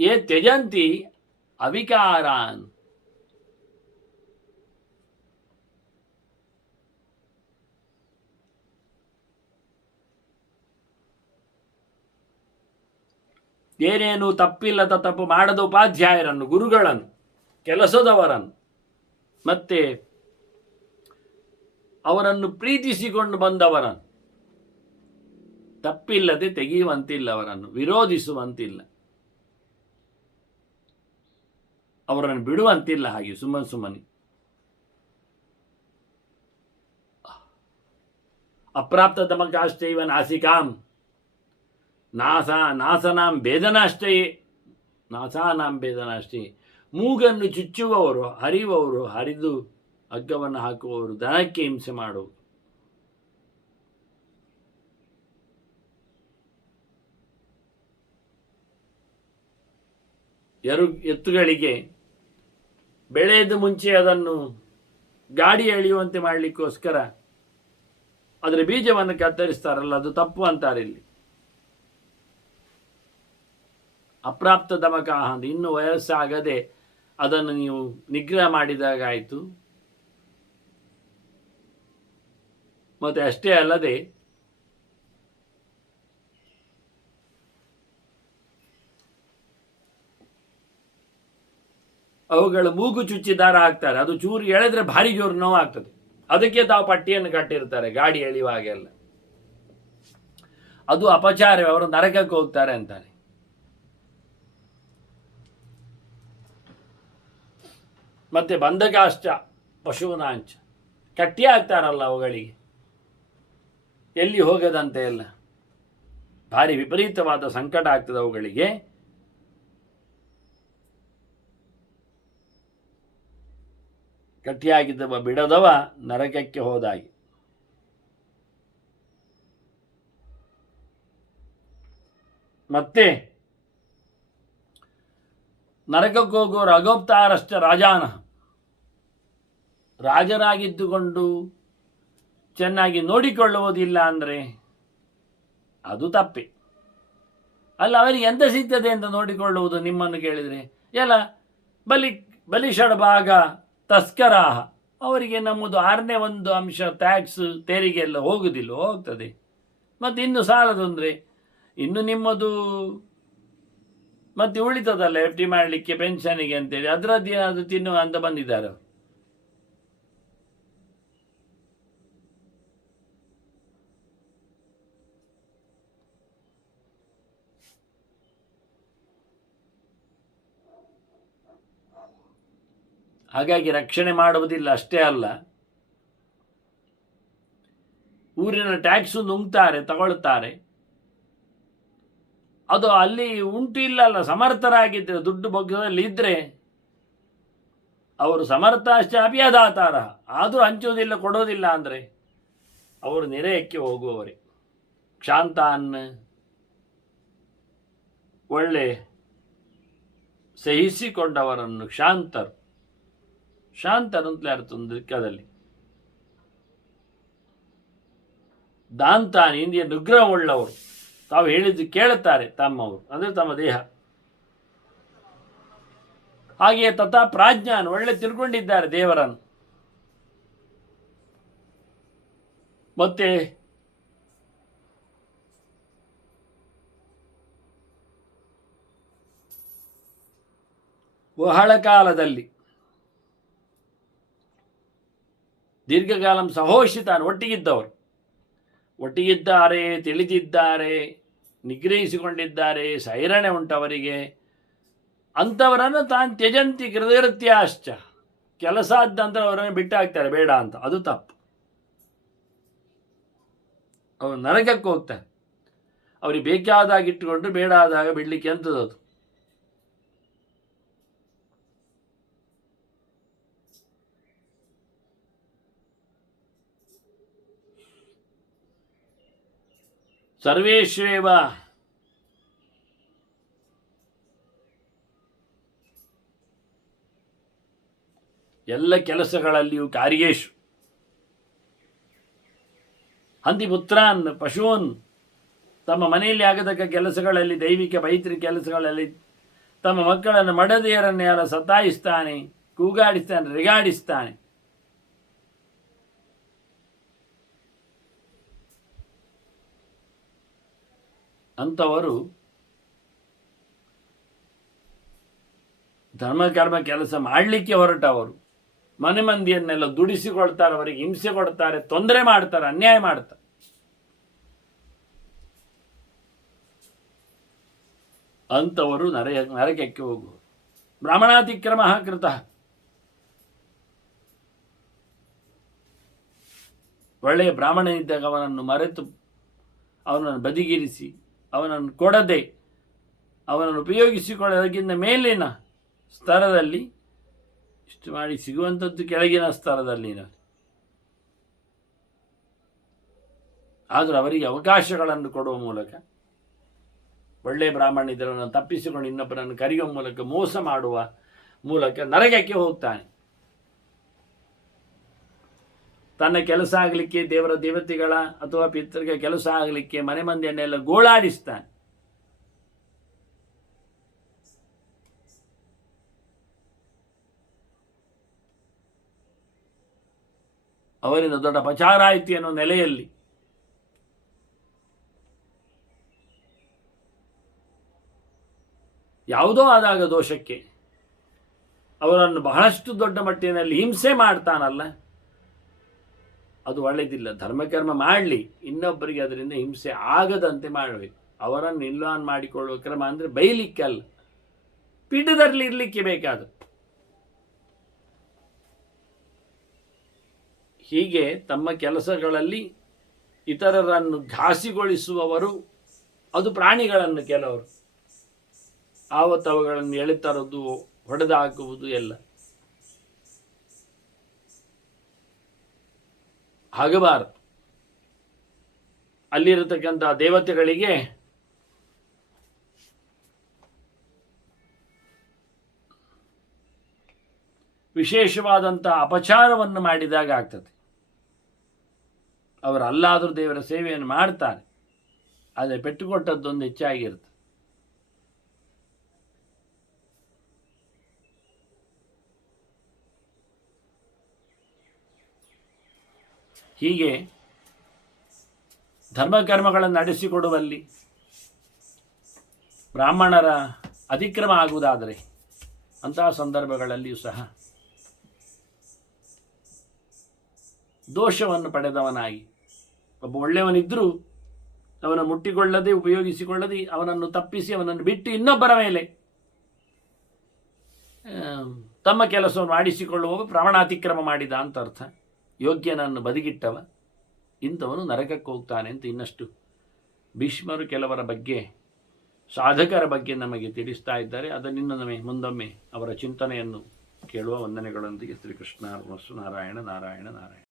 ಯೇ ತ್ಯಜಂತಿ ಅವಿಕಾರಾನ್. ಏನೇನು ತಪ್ಪಿಲ್ಲದ ತಪ್ಪು ಮಾಡದ ಉಪಾಧ್ಯಾಯರನ್ನು, ಗುರುಗಳನ್ನು, ಕೆಲಸದವರನ್ನು, ಮತ್ತೆ ಅವರನ್ನು ಪ್ರೀತಿಸಿಕೊಂಡು ಬಂದವರನ್ನು ತಪ್ಪಿಲ್ಲದೆ ತೆಗೆಯುವಂತಿಲ್ಲ, ಅವರನ್ನು ವಿರೋಧಿಸುವಂತಿಲ್ಲ, ಅವರನ್ನು ಬಿಡುವಂತಿಲ್ಲ. ಹಾಗೆ ಸುಮ್ಮನೆ ಅಪ್ರಾಪ್ತ ತಮಕಾಶ್ಚೈವ ನಾಸಿಕಾಂ ನಾಸಾನಾಂ ಭೇದನಾಷ್ಟೇ. ಮೂಗನ್ನು ಚುಚ್ಚುವವರು, ಹರಿಯುವವರು, ಹರಿದು ಹಗ್ಗವನ್ನು ಹಾಕುವವರು, ದನಕ್ಕೆ ಹಿಂಸೆ ಮಾಡುವರು. ಎತ್ತುಗಳಿಗೆ ಬೆಳೆಯದ ಮುಂಚೆ ಅದನ್ನು ಗಾಡಿ ಎಳೆಯುವಂತೆ ಮಾಡಲಿಕ್ಕೋಸ್ಕರ ಅದರ ಬೀಜವನ್ನು ಕತ್ತರಿಸ್ತಾರಲ್ಲ, ಅದು ತಪ್ಪು ಅಂತಾರೆ ಇಲ್ಲಿ. ಅಪ್ರಾಪ್ತ ದಮಕಾಹ ಅಂತ ಇನ್ನೂ ವಯಸ್ಸಾಗದೆ ಅದನ್ನು ನೀವು ನಿಗ್ರಹ ಮಾಡಿದಾಗ ಆಯಿತು. ಮತ್ತೆ ಅಷ್ಟೇ ಅಲ್ಲದೆ ಅವುಗಳ ಮೂಗು ಚುಚ್ಚಿ ದಾರ ಹಾಕ್ತಾರೆ, ಅದು ಚೂರು ಎಳೆದ್ರೆ ಭಾರಿ ಜೋರು ನೋವಾಗ್ತದೆ. ಅದಕ್ಕೆ ತಾವು ಪಟ್ಟಿಯನ್ನು ಕಟ್ಟಿರ್ತಾರೆ ಗಾಡಿ ಎಳೆಯುವಾಗೆಲ್ಲ. ಅದು ಅಪಚಾರ, ಅವರು ನರಕಕ್ಕೆ ಹೋಗ್ತಾರೆ ಅಂತಾರೆ. ಮತ್ತೆ ಬಂಧಕಾಶ್ಚ ಪಶುನಾಂಚ, ಕಟ್ಟಿ ಹಾಕ್ತಾರಲ್ಲ ಅವುಗಳಿಗೆ, ಎಲ್ಲಿ ಹೋಗದಂತೆ ಎಲ್ಲ. ಭಾರಿ ವಿಪರೀತವಾದ ಸಂಕಟ ಆಗ್ತದೆ ಅವುಗಳಿಗೆ. ಕಟ್ಟಿಯಾಗಿದ್ದವ ಬಿಡದವ ನರಕಕ್ಕೆ ಹೋದಾಗಿ. ಮತ್ತೆ ನರಕಕ್ಕೆ ಹೋಗುವವರು ಅಗೋಪ್ತಾರಶ್ಚ ರಾಜಾನ, ರಾಜರಾಗಿದ್ದುಕೊಂಡು ಚೆನ್ನಾಗಿ ನೋಡಿಕೊಳ್ಳುವುದಿಲ್ಲ ಅಂದರೆ ಅದು ತಪ್ಪೆ. ಅಲ್ಲ, ಅವರಿಗೆ ಎಂತ ಸಿಗ್ತದೆ ಅಂತ ನೋಡಿಕೊಳ್ಳುವುದು ನಿಮ್ಮನ್ನು ಕೇಳಿದರೆ? ಎಲ್ಲ ಬಲಿಷಡ್ ಭಾಗ ತಸ್ಕರಾಹ, ಅವರಿಗೆ ನಮ್ಮದು 6ನೇ ಒಂದು ಅಂಶ ಟ್ಯಾಕ್ಸ್ ತೆರಿಗೆ ಎಲ್ಲ ಹೋಗುವುದಿಲ್ಲ, ಹೋಗ್ತದೆ. ಮತ್ತು ಇನ್ನು ಸಾಲದು ಅಂದರೆ ಇನ್ನು ನಿಮ್ಮದು ಮತ್ತೆ ಉಳಿತದಲ್ಲ FD ಮಾಡಲಿಕ್ಕೆ, ಪೆನ್ಷನಿಗೆ ಅಂತೇಳಿ ಅದರದ್ದು ಏನಾದರೂ ತಿನ್ನುವ ಅಂತ ಬಂದಿದ್ದಾರೆ. ಹಾಗಾಗಿ ರಕ್ಷಣೆ ಮಾಡುವುದಿಲ್ಲ. ಅಷ್ಟೇ ಅಲ್ಲ, ಊರಿನ ಟ್ಯಾಕ್ಸು ನುಂಗ್ತಾರೆ, ತಗೊಳ್ತಾರೆ. ಅದು ಅಲ್ಲಿ ಉಂಟು ಇಲ್ಲಲ್ಲ, ಸಮರ್ಥರಾಗಿದ್ದರೆ, ದುಡ್ಡು ಬೊಗ್ಗದಲ್ಲಿ ಇದ್ದರೆ ಅವರು ಸಮರ್ಥಾಶ್ಚ ಅಪಿಯದಾತಾರ, ಆದರೂ ಹಂಚುವುದಿಲ್ಲ, ಕೊಡೋದಿಲ್ಲ ಅಂದರೆ ಅವರು ನೆರೆಯಕ್ಕೆ ಹೋಗುವವರೇ. ಕ್ಷಾಂತಾನ್, ಒಳ್ಳೆ ಸಹಿಸಿಕೊಂಡವರನ್ನು ಶಾಂತರು ಅಂತಲೇ ಅರ್ಥ ಒಂದು ದಿಕ್ಕದಲ್ಲಿ. ದಾಂತಾನ್, ಇಂದಿಯ ನಿಗ್ರಹವುಳ್ಳವರು, ತಾವು ಹೇಳಿದ್ದು ಕೇಳುತ್ತಾರೆ ತಮ್ಮವರು, ಅಂದರೆ ತಮ್ಮ ದೇಹ. ಹಾಗೆಯೇ ತಥಾ ಪ್ರಾಜ್ಞಾನ್, ಒಳ್ಳೆ ತಿಳ್ಕೊಂಡಿದ್ದಾರೆ ದೇವರನ್ನು. ಮತ್ತೆ ಬಹಳ ಕಾಲದಲ್ಲಿ ದೀರ್ಘಕಾಲಂ ಸಹೋಷಿತಾನ್, ಒಟ್ಟಿಗಿದ್ದಾರೆ, ತಿಳಿದಿದ್ದಾರೆ, ನಿಗ್ರಹಿಸಿಕೊಂಡಿದ್ದಾರೆ, ಸೈರಣೆ ಉಂಟವರಿಗೆ. ಅಂಥವರನ್ನು ತಾನು ತ್ಯಜಂತಿ ಕೃತಕೃತ್ಯಾಶ್ಚ, ಕೆಲಸ ಆದ ನಂತರ ಅವರನ್ನು ಬಿಟ್ಟು ಹಾಕ್ತಾರೆ ಬೇಡ ಅಂತ. ಅದು ತಪ್ಪು. ಅವರು ನರಕಕ್ಕೆ ಹೋಗ್ತಾರೆ. ಅವ್ರಿಗೆ ಬೇಕಾದಾಗ ಇಟ್ಟುಕೊಂಡು ಬೇಡ ಆದಾಗ ಬಿಡಲಿಕ್ಕೆ ಎಂಥದ್ದು? ಸರ್ವೇಶ್ವೇವ ಎಲ್ಲ ಕೆಲಸಗಳಲ್ಲಿಯೂ ಕಾರ್ಯೇಶು ಹಂದಿ ಪುತ್ರಾನ್ ಪಶೂನ್, ತಮ್ಮ ಮನೆಯಲ್ಲಿ ಆಗತಕ್ಕ ಕೆಲಸಗಳಲ್ಲಿ, ದೈವಿಕ ಪೈತೃಕ ಕೆಲಸಗಳಲ್ಲಿ ತಮ್ಮ ಮಕ್ಕಳನ್ನು ಮಡದಿಯರನ್ನೆಲ್ಲ ಸತಾಯಿಸ್ತಾನೆ, ಕೂಗಾಡಿಸ್ತಾನೆ, ರಿಗಾಡಿಸ್ತಾನೆ. ಅಂಥವರು ಧರ್ಮಕರ್ಮ ಕೆಲಸ ಮಾಡಲಿಕ್ಕೆ ಹೊರಟವರು ಮನೆ ಮಂದಿಯನ್ನೆಲ್ಲ ದುಡಿಸಿಕೊಳ್ತಾರೆ, ಅವರಿಗೆ ಹಿಂಸೆ ಕೊಡ್ತಾರೆ, ತೊಂದರೆ ಮಾಡ್ತಾರೆ, ಅನ್ಯಾಯ ಮಾಡ್ತಾರೆ. ಅಂಥವರು ನರಕಕ್ಕೆ ಹೋಗುವರು. ಬ್ರಾಹ್ಮಣಾತಿಕ್ರಮ ಕೃತ, ಒಳ್ಳೆಯ ಬ್ರಾಹ್ಮಣನಿದ್ದಾಗ ಅವನನ್ನು ಮರೆತು ಅವನನ್ನು ಬದಿಗಿರಿಸಿ ಅವನನ್ನು ಕೊಡದೆ ಅವನನ್ನು ಉಪಯೋಗಿಸಿಕೊಳ್ಳೋದಕ್ಕಿಂತ ಮೇಲಿನ ಸ್ತರದಲ್ಲಿ ಇಷ್ಟು ಮಾಡಿ ಸಿಗುವಂಥದ್ದು ಕೆಳಗಿನ ಸ್ತರದಲ್ಲಿ. ಆದರೂ ಅವರಿಗೆ ಅವಕಾಶಗಳನ್ನು ಕೊಡುವ ಮೂಲಕ, ಒಳ್ಳೆಯ ಬ್ರಾಹ್ಮಣಿದರನ್ನು ತಪ್ಪಿಸಿಕೊಂಡು ಇನ್ನೊಬ್ಬರನ್ನು ಕರೆಯುವ ಮೂಲಕ, ಮೋಸ ಮಾಡುವ ಮೂಲಕ ನರಕಕ್ಕೆ ಹೋಗ್ತಾನೆ. ತನ್ನ ಕೆಲಸ ಆಗಲಿಕ್ಕೆ, ದೇವತೆಗಳ ಅಥವಾ ಪಿತೃಗೆ ಕೆಲಸ ಆಗಲಿಕ್ಕೆ ಮನೆ ಮಂದಿಯನ್ನೆಲ್ಲ ಗೋಳಾಡಿಸ್ತಾನೆ. ಅವರಿಂದ ದೊಡ್ಡ ಅಪಚಾರ ಆಯಿತು ಅನ್ನೋ ನೆಲೆಯಲ್ಲಿ ಯಾವುದೋ ಆದಾಗ ದೋಷಕ್ಕೆ ಅವರನ್ನು ಬಹಳಷ್ಟು ದೊಡ್ಡ ಮಟ್ಟಿನಲ್ಲಿ ಹಿಂಸೆ ಮಾಡ್ತಾನಲ್ಲ, ಅದು ಒಳ್ಳೆಯದಿಲ್ಲ. ಧರ್ಮಕರ್ಮ ಮಾಡಲಿ, ಇನ್ನೊಬ್ಬರಿಗೆ ಅದರಿಂದ ಹಿಂಸೆ ಆಗದಂತೆ ಮಾಡಬೇಕು. ಅವರನ್ನು ಇನ್ವಾಲ್ವ್ ಮಾಡಿಕೊಳ್ಳುವ ಕ್ರಮ ಅಂದರೆ ಬೈಲಿಕ್ಕಲ್ಲ, ಪೀಠದಲ್ಲಿ ಇರಲಿಕ್ಕೆ ಬೇಕಾದ. ಹೀಗೆ ತಮ್ಮ ಕೆಲಸಗಳಲ್ಲಿ ಇತರರನ್ನು ಘಾಸಿಗೊಳಿಸುವವರು, ಅದು ಪ್ರಾಣಿಗಳನ್ನು ಕೆಲವರು ಆವತ್ತವುಗಳನ್ನು ಎಳೆತರದು, ಹೊಡೆದು ಹಾಕುವುದು ಎಲ್ಲ ಆಗಬಾರದು. ಅಲ್ಲಿರತಕ್ಕಂಥ ದೇವತೆಗಳಿಗೆ ವಿಶೇಷವಾದಂಥ ಅಪಚಾರವನ್ನು ಮಾಡಿದಾಗ ಆಗ್ತದೆ. ಅವರು ಅಲ್ಲಾದರೂ ದೇವರ ಸೇವೆಯನ್ನು ಮಾಡ್ತಾರೆ, ಆದರೆ ಪೆಟ್ಟುಕೊಟ್ಟದ್ದೊಂದು ಹೆಚ್ಚಾಗಿರುತ್ತೆ. ಹೀಗೆ ಧರ್ಮಕರ್ಮಗಳನ್ನು ನಡೆಸಿಕೊಡುವಲ್ಲಿ ಬ್ರಾಹ್ಮಣರ ಅತಿಕ್ರಮ ಆಗುವುದಾದರೆ ಅಂತಹ ಸಂದರ್ಭಗಳಲ್ಲಿಯೂ ಸಹ ದೋಷವನ್ನು ಪಡೆದವನಾಗಿ, ಒಬ್ಬ ಒಳ್ಳೆಯವನಿದ್ದರೂ ಅವನ ಮುಟ್ಟಿಕೊಳ್ಳದೆ, ಉಪಯೋಗಿಸಿಕೊಳ್ಳದೆ, ಅವನನ್ನು ತಪ್ಪಿಸಿ, ಅವನನ್ನು ಬಿಟ್ಟು ಇನ್ನೊಬ್ಬರ ಮೇಲೆ ತಮ್ಮ ಕೆಲಸವನ್ನು ಮಾಡಿಸಿಕೊಳ್ಳುವಾಗ ಪ್ರಮಾಣಾತಿಕ್ರಮ ಮಾಡಿದ ಅಂತ ಅರ್ಥ. ಯೋಗ್ಯನನ್ನು ಬದಿಗಿಟ್ಟವ ಇಂಥವನು ನರಕಕ್ಕೆ ಹೋಗ್ತಾನೆ ಅಂತ ಇನ್ನಷ್ಟು ಭೀಷ್ಮರು ಕೆಲವರ ಬಗ್ಗೆ, ಸಾಧಕರ ಬಗ್ಗೆ ನಮಗೆ ತಿಳಿಸ್ತಾ ಇದ್ದಾರೆ. ಅದನ್ನಿನ್ನೊಮ್ಮೆ ಮುಂದೊಮ್ಮೆ ಅವರ ಚಿಂತನೆಯನ್ನು ಕೇಳುವ ವಂದನೆಗಳೊಂದಿಗೆ ಶ್ರೀಕೃಷ್ಣ ನಾರಾಯಣ ನಾರಾಯಣ ನಾರಾಯಣ.